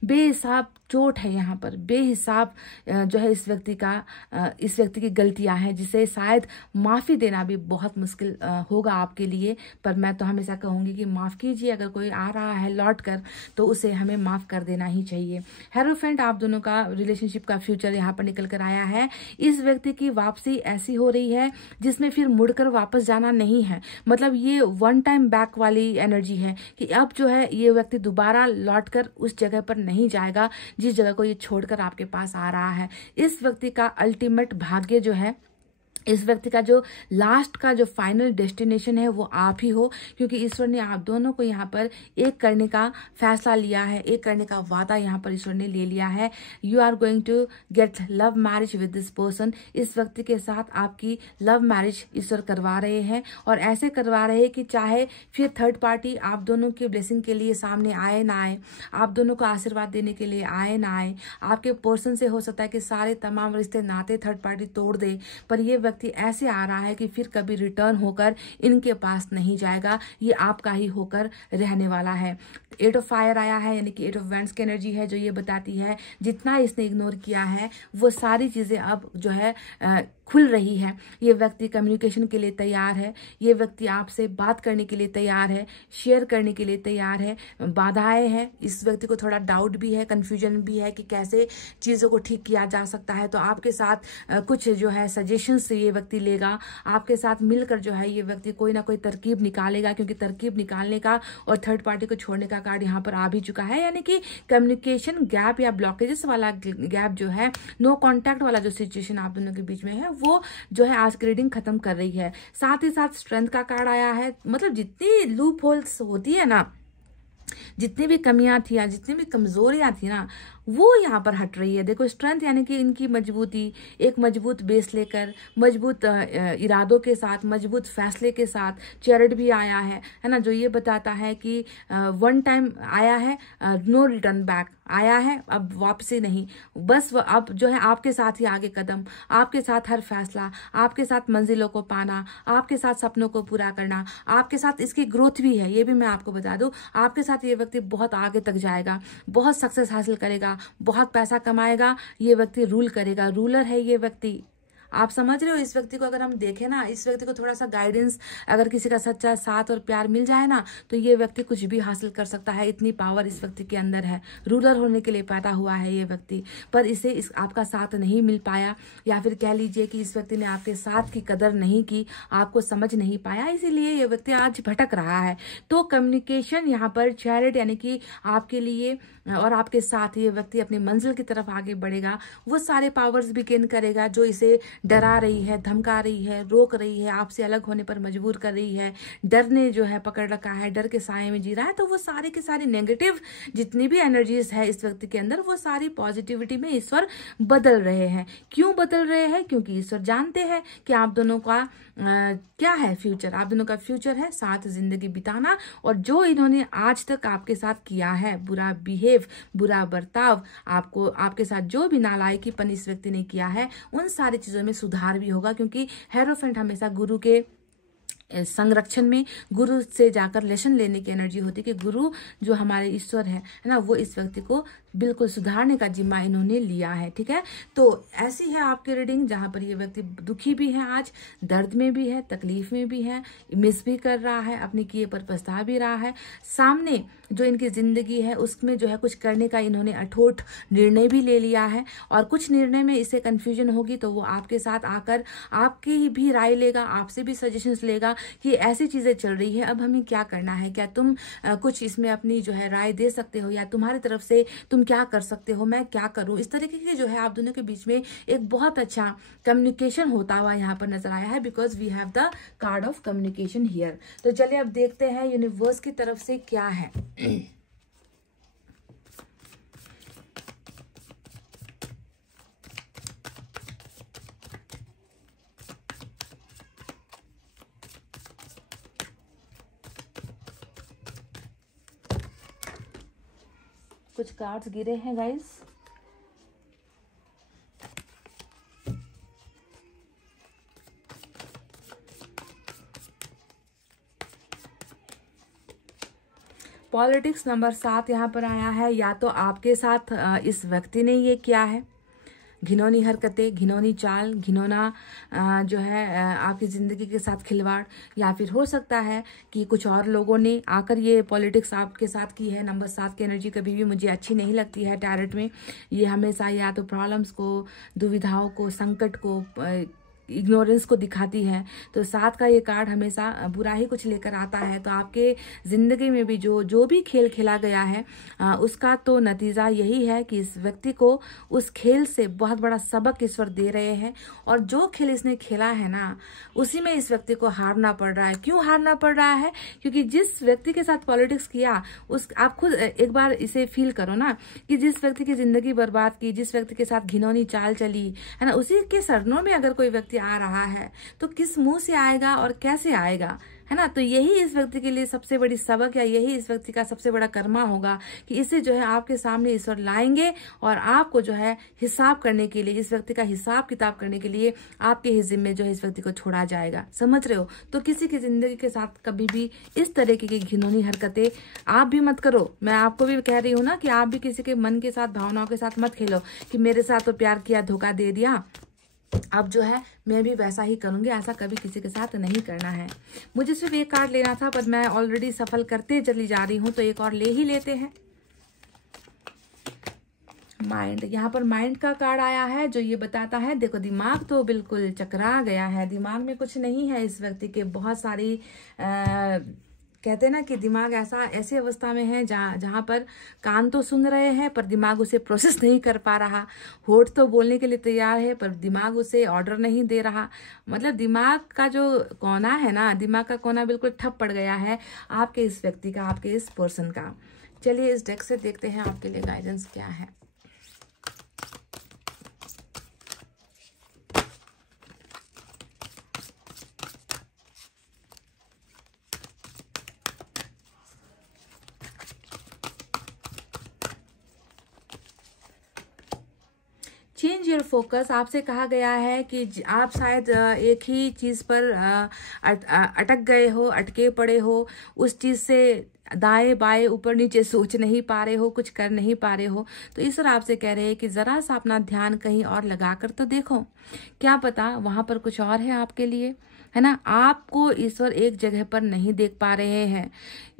बेहिसाब चोट है यहाँ पर, बेहिसाब जो है इस व्यक्ति की गलतियां हैं, जिसे शायद माफ़ी देना भी बहुत मुश्किल होगा आपके लिए। पर मैं तो हमेशा कहूँगी कि माफ़ कीजिए, अगर कोई आ रहा है लौट कर तो उसे हमें माफ़ कर देना ही चाहिए। हेरोफेंट आप दोनों का रिलेशनशिप का फ्यूचर यहाँ पर निकल कर आया है। इस व्यक्ति की वापसी ऐसी हो रही है जिसमें फिर मुड़कर वापस जाना नहीं है। मतलब ये वन टाइम बैक वाली एनर्जी है कि अब जो है ये व्यक्ति दोबारा लौटकर उस जगह पर नहीं जाएगा जिस जगह को ये छोड़कर आपके पास आ रहा है। इस व्यक्ति का अल्टीमेट भाग्य जो है, इस व्यक्ति का जो लास्ट का जो फाइनल डेस्टिनेशन है वो आप ही हो, क्योंकि ईश्वर ने आप दोनों को यहाँ पर एक करने का फैसला लिया है, एक करने का वादा यहाँ पर ईश्वर ने ले लिया है। You are going to get love marriage with this person. इस व्यक्ति के साथ आपकी लव मैरिज ईश्वर करवा रहे हैं, और ऐसे करवा रहे हैं कि चाहे फिर थर्ड पार्टी आप दोनों की ब्लेसिंग के लिए सामने आए ना आए, आप दोनों को आशीर्वाद देने के लिए आए ना आए, आपके पर्सन से हो सकता है कि सारे तमाम रिश्ते नाते थर्ड पार्टी तोड़ दे, पर ये व्यक्ति ऐसे आ रहा है कि फिर कभी रिटर्न होकर इनके पास नहीं जाएगा, ये आपका ही होकर रहने वाला है। 8 ऑफ फायर आया है, यानी कि 8 ऑफ वैंड्स की एनर्जी है, जो ये बताती है जितना इसने इग्नोर किया है वो सारी चीजें अब जो है खुल रही है। ये व्यक्ति कम्युनिकेशन के लिए तैयार है, ये व्यक्ति आपसे बात करने के लिए तैयार है, शेयर करने के लिए तैयार है। बाधाएं हैं, इस व्यक्ति को थोड़ा डाउट भी है, कंफ्यूजन भी है कि कैसे चीज़ों को ठीक किया जा सकता है। तो आपके साथ कुछ जो है सजेशंस ये व्यक्ति लेगा, आपके साथ मिलकर जो है ये व्यक्ति कोई ना कोई तरकीब निकालेगा, क्योंकि तरकीब निकालने का और थर्ड पार्टी को छोड़ने का कार्ड यहाँ पर आ भी चुका है। यानी कि कम्युनिकेशन गैप या ब्लॉकेजेस वाला गैप जो है, नो कॉन्टैक्ट वाला जो सिचुएशन आप दोनों के बीच में है, वो जो है आज की रीडिंग खत्म कर रही है। साथ ही साथ स्ट्रेंथ का कार्ड आया है। मतलब जितनी लूप होल्स होती है ना, जितनी भी कमियां थी या जितनी भी कमजोरियां थी ना, वो यहाँ पर हट रही है। देखो स्ट्रेंथ यानी कि इनकी मजबूती, एक मजबूत बेस लेकर, मजबूत इरादों के साथ, मजबूत फैसले के साथ चैरिट भी आया है ना, जो ये बताता है कि वन टाइम आया है, नो रिटर्न बैक आया है, अब वापसी नहीं, बस अब जो है आपके साथ ही आगे कदम, आपके साथ हर फैसला, आपके साथ मंजिलों को पाना, आपके साथ सपनों को पूरा करना, आपके साथ इसकी ग्रोथ भी है। ये भी मैं आपको बता दूं, आपके साथ ये व्यक्ति बहुत आगे तक जाएगा, बहुत सक्सेस हासिल करेगा, बहुत पैसा कमाएगा। ये व्यक्ति रूल करेगा, रूलर है ये व्यक्ति। आप समझ रहे हो, इस व्यक्ति को अगर हम देखें ना, इस व्यक्ति को थोड़ा सा गाइडेंस, अगर किसी का सच्चा साथ और प्यार मिल जाए ना, तो ये व्यक्ति कुछ भी हासिल कर सकता है। इतनी पावर इस व्यक्ति के अंदर है, रूलर होने के लिए पैदा हुआ है ये व्यक्ति। पर इसे आपका साथ नहीं मिल पाया, या फिर कह लीजिए कि इस व्यक्ति ने आपके साथ की कदर नहीं की, आपको समझ नहीं पाया, इसीलिए ये व्यक्ति आज भटक रहा है। तो कम्युनिकेशन यहाँ पर चैरिट यानी कि आपके लिए और आपके साथ ये व्यक्ति अपनी मंजिल की तरफ आगे बढ़ेगा। वो सारे पावर्स भी गेन करेगा जो इसे डरा रही है, धमका रही है, रोक रही है, आपसे अलग होने पर मजबूर कर रही है, डर ने जो है पकड़ रखा है, डर के साए में जी रहा है। तो वो सारे के सारे नेगेटिव जितनी भी एनर्जीज है इस व्यक्ति के अंदर, वो सारी पॉजिटिविटी में ईश्वर बदल रहे हैं। क्यों बदल रहे हैं? क्योंकि ईश्वर जानते हैं कि आप दोनों का क्या है फ्यूचर। आप दोनों का फ्यूचर है साथ जिंदगी बिताना, और जो इन्होंने आज तक आपके साथ किया है, बुरा बिहेव, बुरा बर्ताव, आपको आपके साथ जो भी नालायकीपन इस व्यक्ति ने किया है, उन सारी चीजों में सुधार भी होगा। क्योंकि हेरोफेंट हमेशा गुरु के संरक्षण में, गुरु से जाकर लेसन लेने की एनर्जी होती है कि गुरु जो हमारे ईश्वर है ना, वो इस व्यक्ति को बिल्कुल सुधारने का जिम्मा इन्होंने लिया है। ठीक है, तो ऐसी है आपकी रीडिंग, जहां पर ये व्यक्ति दुखी भी है, आज दर्द में भी है, तकलीफ में भी है, मिस भी कर रहा है, अपने किए पर पछता भी रहा है। सामने जो इनकी जिंदगी है उसमें जो है कुछ करने का इन्होंने अठोट निर्णय भी ले लिया है, और कुछ निर्णय में इसे कंफ्यूजन होगी तो वो आपके साथ आकर आपकी भी राय लेगा, आपसे भी सजेशंस लेगा कि ऐसी चीजें चल रही है, अब हमें क्या करना है, क्या तुम कुछ इसमें अपनी जो है राय दे सकते हो, या तुम्हारी तरफ से तुम क्या कर सकते हो, मैं क्या करूं। इस तरीके के जो है आप दोनों के बीच में एक बहुत अच्छा कम्युनिकेशन होता हुआ यहाँ पर नजर आया है, because we have the card of communication here. तो चलिए अब देखते हैं यूनिवर्स की तरफ से क्या है। कुछ कार्ड्स गिरे हैं गाइस। पॉलिटिक्स नंबर 7 यहाँ पर आया है। या तो आपके साथ इस व्यक्ति ने ये किया है, घिनौनी हरकतें, घिनौनी चाल, घिनौना जो है आपकी ज़िंदगी के साथ खिलवाड़, या फिर हो सकता है कि कुछ और लोगों ने आकर ये पॉलिटिक्स आपके साथ की है। नंबर 7 की एनर्जी कभी भी मुझे अच्छी नहीं लगती है टैरेट में। ये हमेशा या तो प्रॉब्लम्स को, दुविधाओं को, संकट को, इग्नोरेंस को दिखाती है। तो 7 का ये कार्ड हमेशा बुरा ही कुछ लेकर आता है। तो आपके ज़िंदगी में भी जो भी खेल खेला गया है उसका तो नतीजा यही है कि इस व्यक्ति को उस खेल से बहुत बड़ा सबक ईश्वर दे रहे हैं। और जो खेल इसने खेला है ना, उसी में इस व्यक्ति को हारना पड़ रहा है। क्यों हारना पड़ रहा है? क्योंकि जिस व्यक्ति के साथ पॉलिटिक्स किया, उस आप खुद एक बार इसे फील करो ना, कि जिस व्यक्ति की जिंदगी बर्बाद की, जिस व्यक्ति के साथ घिनौनी चाल चली है ना, उसी के सरनों में अगर कोई व्यक्ति आ रहा है तो किस मुंह से आएगा और कैसे आएगा, है ना। तो यही इस व्यक्ति के लिए सबसे बड़ी सबक, या यही इस व्यक्ति का सबसे बड़ा कर्मा होगा कि इसे जो है आपके सामने ईश्वर लाएंगे और आपको जो है हिसाब करने के लिए, इस व्यक्ति का हिसाब किताब करने के लिए आपके ही जिम्मे जो है इस व्यक्ति को छोड़ा जाएगा। समझ रहे हो? तो किसी की जिंदगी के साथ कभी भी इस तरीके की घिनौनी हरकतें आप भी मत करो। मैं आपको भी कह रही हूँ ना कि आप भी किसी के मन के साथ, भावनाओं के साथ मत खेलो कि मेरे साथ तो प्यार किया, धोखा दे दिया, अब जो है मैं भी वैसा ही करूंगी। ऐसा कभी किसी के साथ नहीं करना है। मुझे सिर्फ एक कार्ड लेना था, पर मैं ऑलरेडी सफल करते चली जा रही हूं, तो एक और ले ही लेते हैं। माइंड, यहाँ पर माइंड का कार्ड आया है जो ये बताता है, देखो दिमाग तो बिल्कुल चकरा गया है, दिमाग में कुछ नहीं है इस व्यक्ति के। बहुत सारी कहते हैं ना कि दिमाग ऐसी अवस्था में है जहाँ पर कान तो सुन रहे हैं पर दिमाग उसे प्रोसेस नहीं कर पा रहा। होठ तो बोलने के लिए तैयार है पर दिमाग उसे ऑर्डर नहीं दे रहा। मतलब दिमाग का जो कोना है ना, दिमाग का कोना बिल्कुल ठप पड़ गया है आपके इस व्यक्ति का, आपके इस पर्सन का। चलिए इस डेक से देखते हैं आपके लिए गाइडेंस क्या है। Change your focus. आपसे कहा गया है कि आप शायद एक ही चीज पर अटक गए हो, अटके पड़े हो, उस चीज से दाएं बाएं ऊपर नीचे सोच नहीं पा रहे हो, कुछ कर नहीं पा रहे हो। तो ईश्वर आपसे कह रहे हैं कि जरा सा अपना ध्यान कहीं और लगा कर तो देखो, क्या पता वहां पर कुछ और है आपके लिए, है ना। आपको ईश्वर एक जगह पर नहीं देख पा रहे हैं।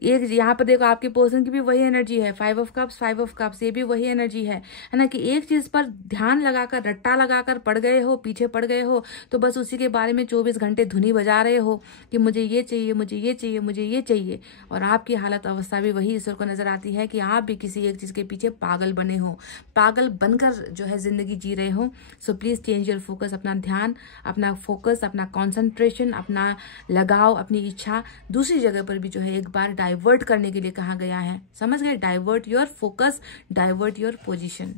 एक यहाँ पर देखो आपके पर्सन की भी वही एनर्जी है, 5 ऑफ कप्स, ये भी वही एनर्जी है ना, कि एक चीज पर ध्यान लगाकर, रट्टा लगाकर पड़ गए हो, पीछे पड़ गए हो, तो बस उसी के बारे में 24 घंटे धुनी बजा रहे हो कि मुझे ये चाहिए, मुझे ये चाहिए, मुझे ये चाहिए। और आपकी हालत अवस्था भी वही ईश्वर को नजर आती है कि आप भी किसी एक चीज के पीछे पागल बने हो, पागल बनकर जो है जिंदगी जी रहे हो। So please change your focus. अपना ध्यान, अपना फोकस, अपना कॉन्सेंट्रेशन, अपना लगाव, अपनी इच्छा दूसरी जगह पर भी जो है एक बार डाइवर्ट करने के लिए कहा गया है। समझ गए? Divert your focus, divert your position.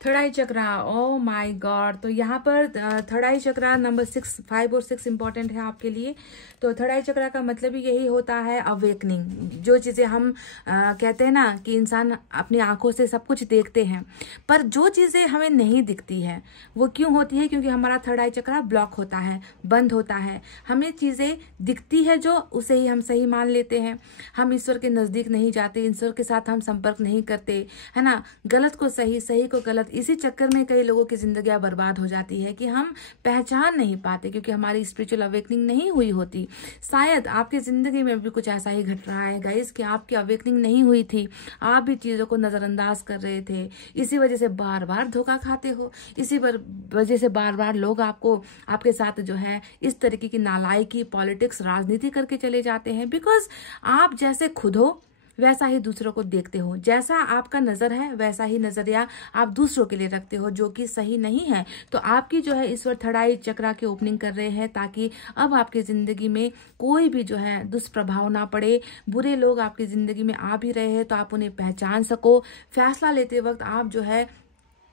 Third I chakra, oh my God. तो यहाँ पर थर्ड आई चक्रा नंबर 6, 5 और 6 इंपॉर्टेंट है आपके लिए। तो थर्ड आई चक्रा का मतलब ही यही होता है अवेकनिंग। जो चीजें हम कहते हैं ना कि इंसान अपनी आंखों से सब कुछ देखते हैं, पर जो चीजें हमें नहीं दिखती है वो क्यों होती है? क्योंकि हमारा थर्ड आई चक्रा ब्लॉक होता है, बंद होता है। हमें चीजें दिखती है जो, उसे ही हम सही मान लेते हैं। हम ईश्वर के नजदीक नहीं जाते, ईश्वर के साथ हम संपर्क नहीं करते, है ना। गलत को सही, सही को गलत, इसी चक्कर में कई लोगों की जिंदगियां बर्बाद हो जाती है कि हम पहचान नहीं पाते, क्योंकि हमारी स्पिरिचुअल अवेकनिंग नहीं हुई होती। शायद आपकी जिंदगी में भी कुछ ऐसा ही घट रहा है गाइस कि आपकी अवेकनिंग नहीं हुई थी, आप भी चीजों को नजरअंदाज कर रहे थे। इसी वजह से बार बार धोखा खाते हो, इसी वजह से बार बार लोग आपके साथ जो है इस तरीके की नालायकी, पॉलिटिक्स, राजनीति करके चले जाते हैं। बिकॉज आप जैसे खुद हो वैसा ही दूसरों को देखते हो, जैसा आपका नजर है वैसा ही नजरिया आप दूसरों के लिए रखते हो, जो कि सही नहीं है। तो आपकी जो है ईश्वर थर्ड आई चक्रा की ओपनिंग कर रहे हैं ताकि अब आपकी जिंदगी में कोई भी जो है दुष्प्रभाव ना पड़े। बुरे लोग आपकी जिंदगी में आ भी रहे हैं तो आप उन्हें पहचान सको। फैसला लेते वक्त आप जो है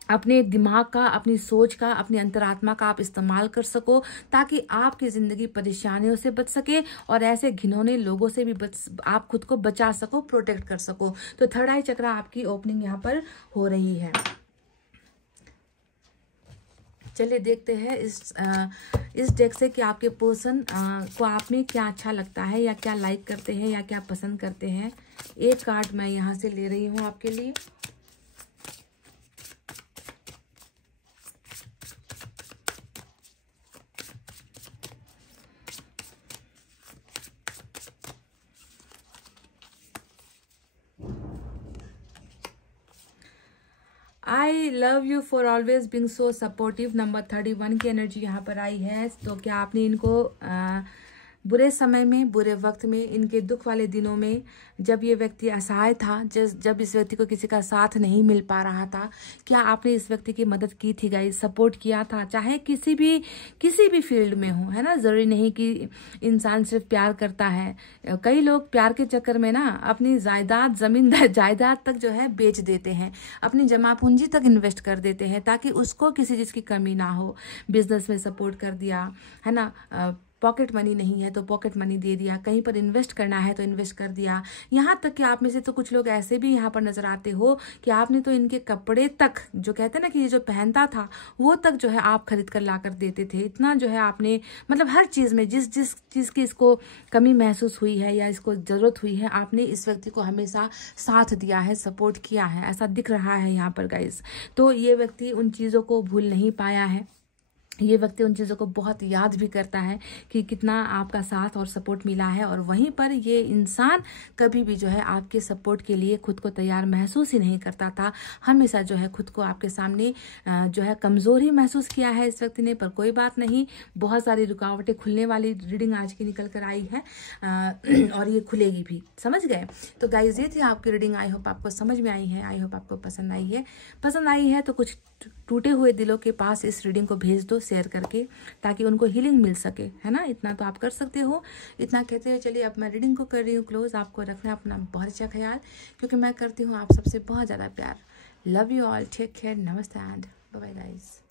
अपने दिमाग का, अपनी सोच का, अपनी अंतरात्मा का आप इस्तेमाल कर सको, ताकि आपकी जिंदगी परेशानियों से बच सके और ऐसे घिनौने लोगों से भी आप खुद को बचा सको, प्रोटेक्ट कर सको। तो थर्ड आई चक्र आपकी ओपनिंग यहाँ पर हो रही है। चलिए देखते हैं इस डेक से कि आपके पर्सन को आप में क्या अच्छा लगता है, या क्या लाइक करते हैं, या क्या पसंद करते हैं। एक कार्ड मैं यहाँ से ले रही हूँ आपके लिए। I love you for always being so supportive. Number 31 की एनर्जी यहाँ पर आई है। तो क्या आपने इनको बुरे समय में, बुरे वक्त में, इनके दुख वाले दिनों में, जब ये व्यक्ति असहाय था, जब इस व्यक्ति को किसी का साथ नहीं मिल पा रहा था, क्या आपने इस व्यक्ति की मदद की थी गाइस, सपोर्ट किया था? चाहे किसी भी फील्ड में हो, है ना, जरूरी नहीं कि इंसान सिर्फ प्यार करता है। कई लोग प्यार के चक्कर में ना अपनी जायदाद, जमीन जायदाद तक जो है बेच देते हैं, अपनी जमा पूंजी तक इन्वेस्ट कर देते हैं ताकि उसको किसी चीज की कमी ना हो। बिजनेस में सपोर्ट कर दिया, है ना, पॉकेट मनी नहीं है तो पॉकेट मनी दे दिया, कहीं पर इन्वेस्ट करना है तो इन्वेस्ट कर दिया। यहाँ तक कि आप में से तो कुछ लोग ऐसे भी यहाँ पर नजर आते हो कि आपने तो इनके कपड़े तक, जो कहते हैं ना कि ये जो पहनता था वो तक जो है आप खरीद कर ला कर देते थे। इतना जो है आपने, मतलब हर चीज में जिस चीज की इसको कमी महसूस हुई है या इसको जरूरत हुई है, आपने इस व्यक्ति को हमेशा साथ दिया है, सपोर्ट किया है, ऐसा दिख रहा है यहाँ पर गाइस। तो ये व्यक्ति उन चीजों को भूल नहीं पाया है। ये व्यक्ति उन चीज़ों को बहुत याद भी करता है कि कितना आपका साथ और सपोर्ट मिला है, और वहीं पर ये इंसान कभी भी जो है आपके सपोर्ट के लिए खुद को तैयार महसूस ही नहीं करता था। हमेशा जो है खुद को आपके सामने जो है कमज़ोर ही महसूस किया है इस व्यक्ति ने। पर कोई बात नहीं, बहुत सारी रुकावटें खुलने वाली रीडिंग आज की निकल कर आई है और ये खुलेगी भी, समझ गए? तो गाइस ये थी आपकी रीडिंग। आई होप आपको समझ में आई है, आई होप आपको पसंद आई है। तो कुछ टूटे हुए दिलों के पास इस रीडिंग को भेज दो शेयर करके, ताकि उनको हीलिंग मिल सके, है ना। इतना तो आप कर सकते हो। इतना कहते हुए चलिए अब मैं रीडिंग को कर रही हूँ क्लोज। आपको रखना अपना बहुत अच्छा ख्याल, क्योंकि मैं करती हूँ आप सबसे बहुत ज़्यादा प्यार। Love you all, take care, नमस्ते एंड बाय बाय गाइस।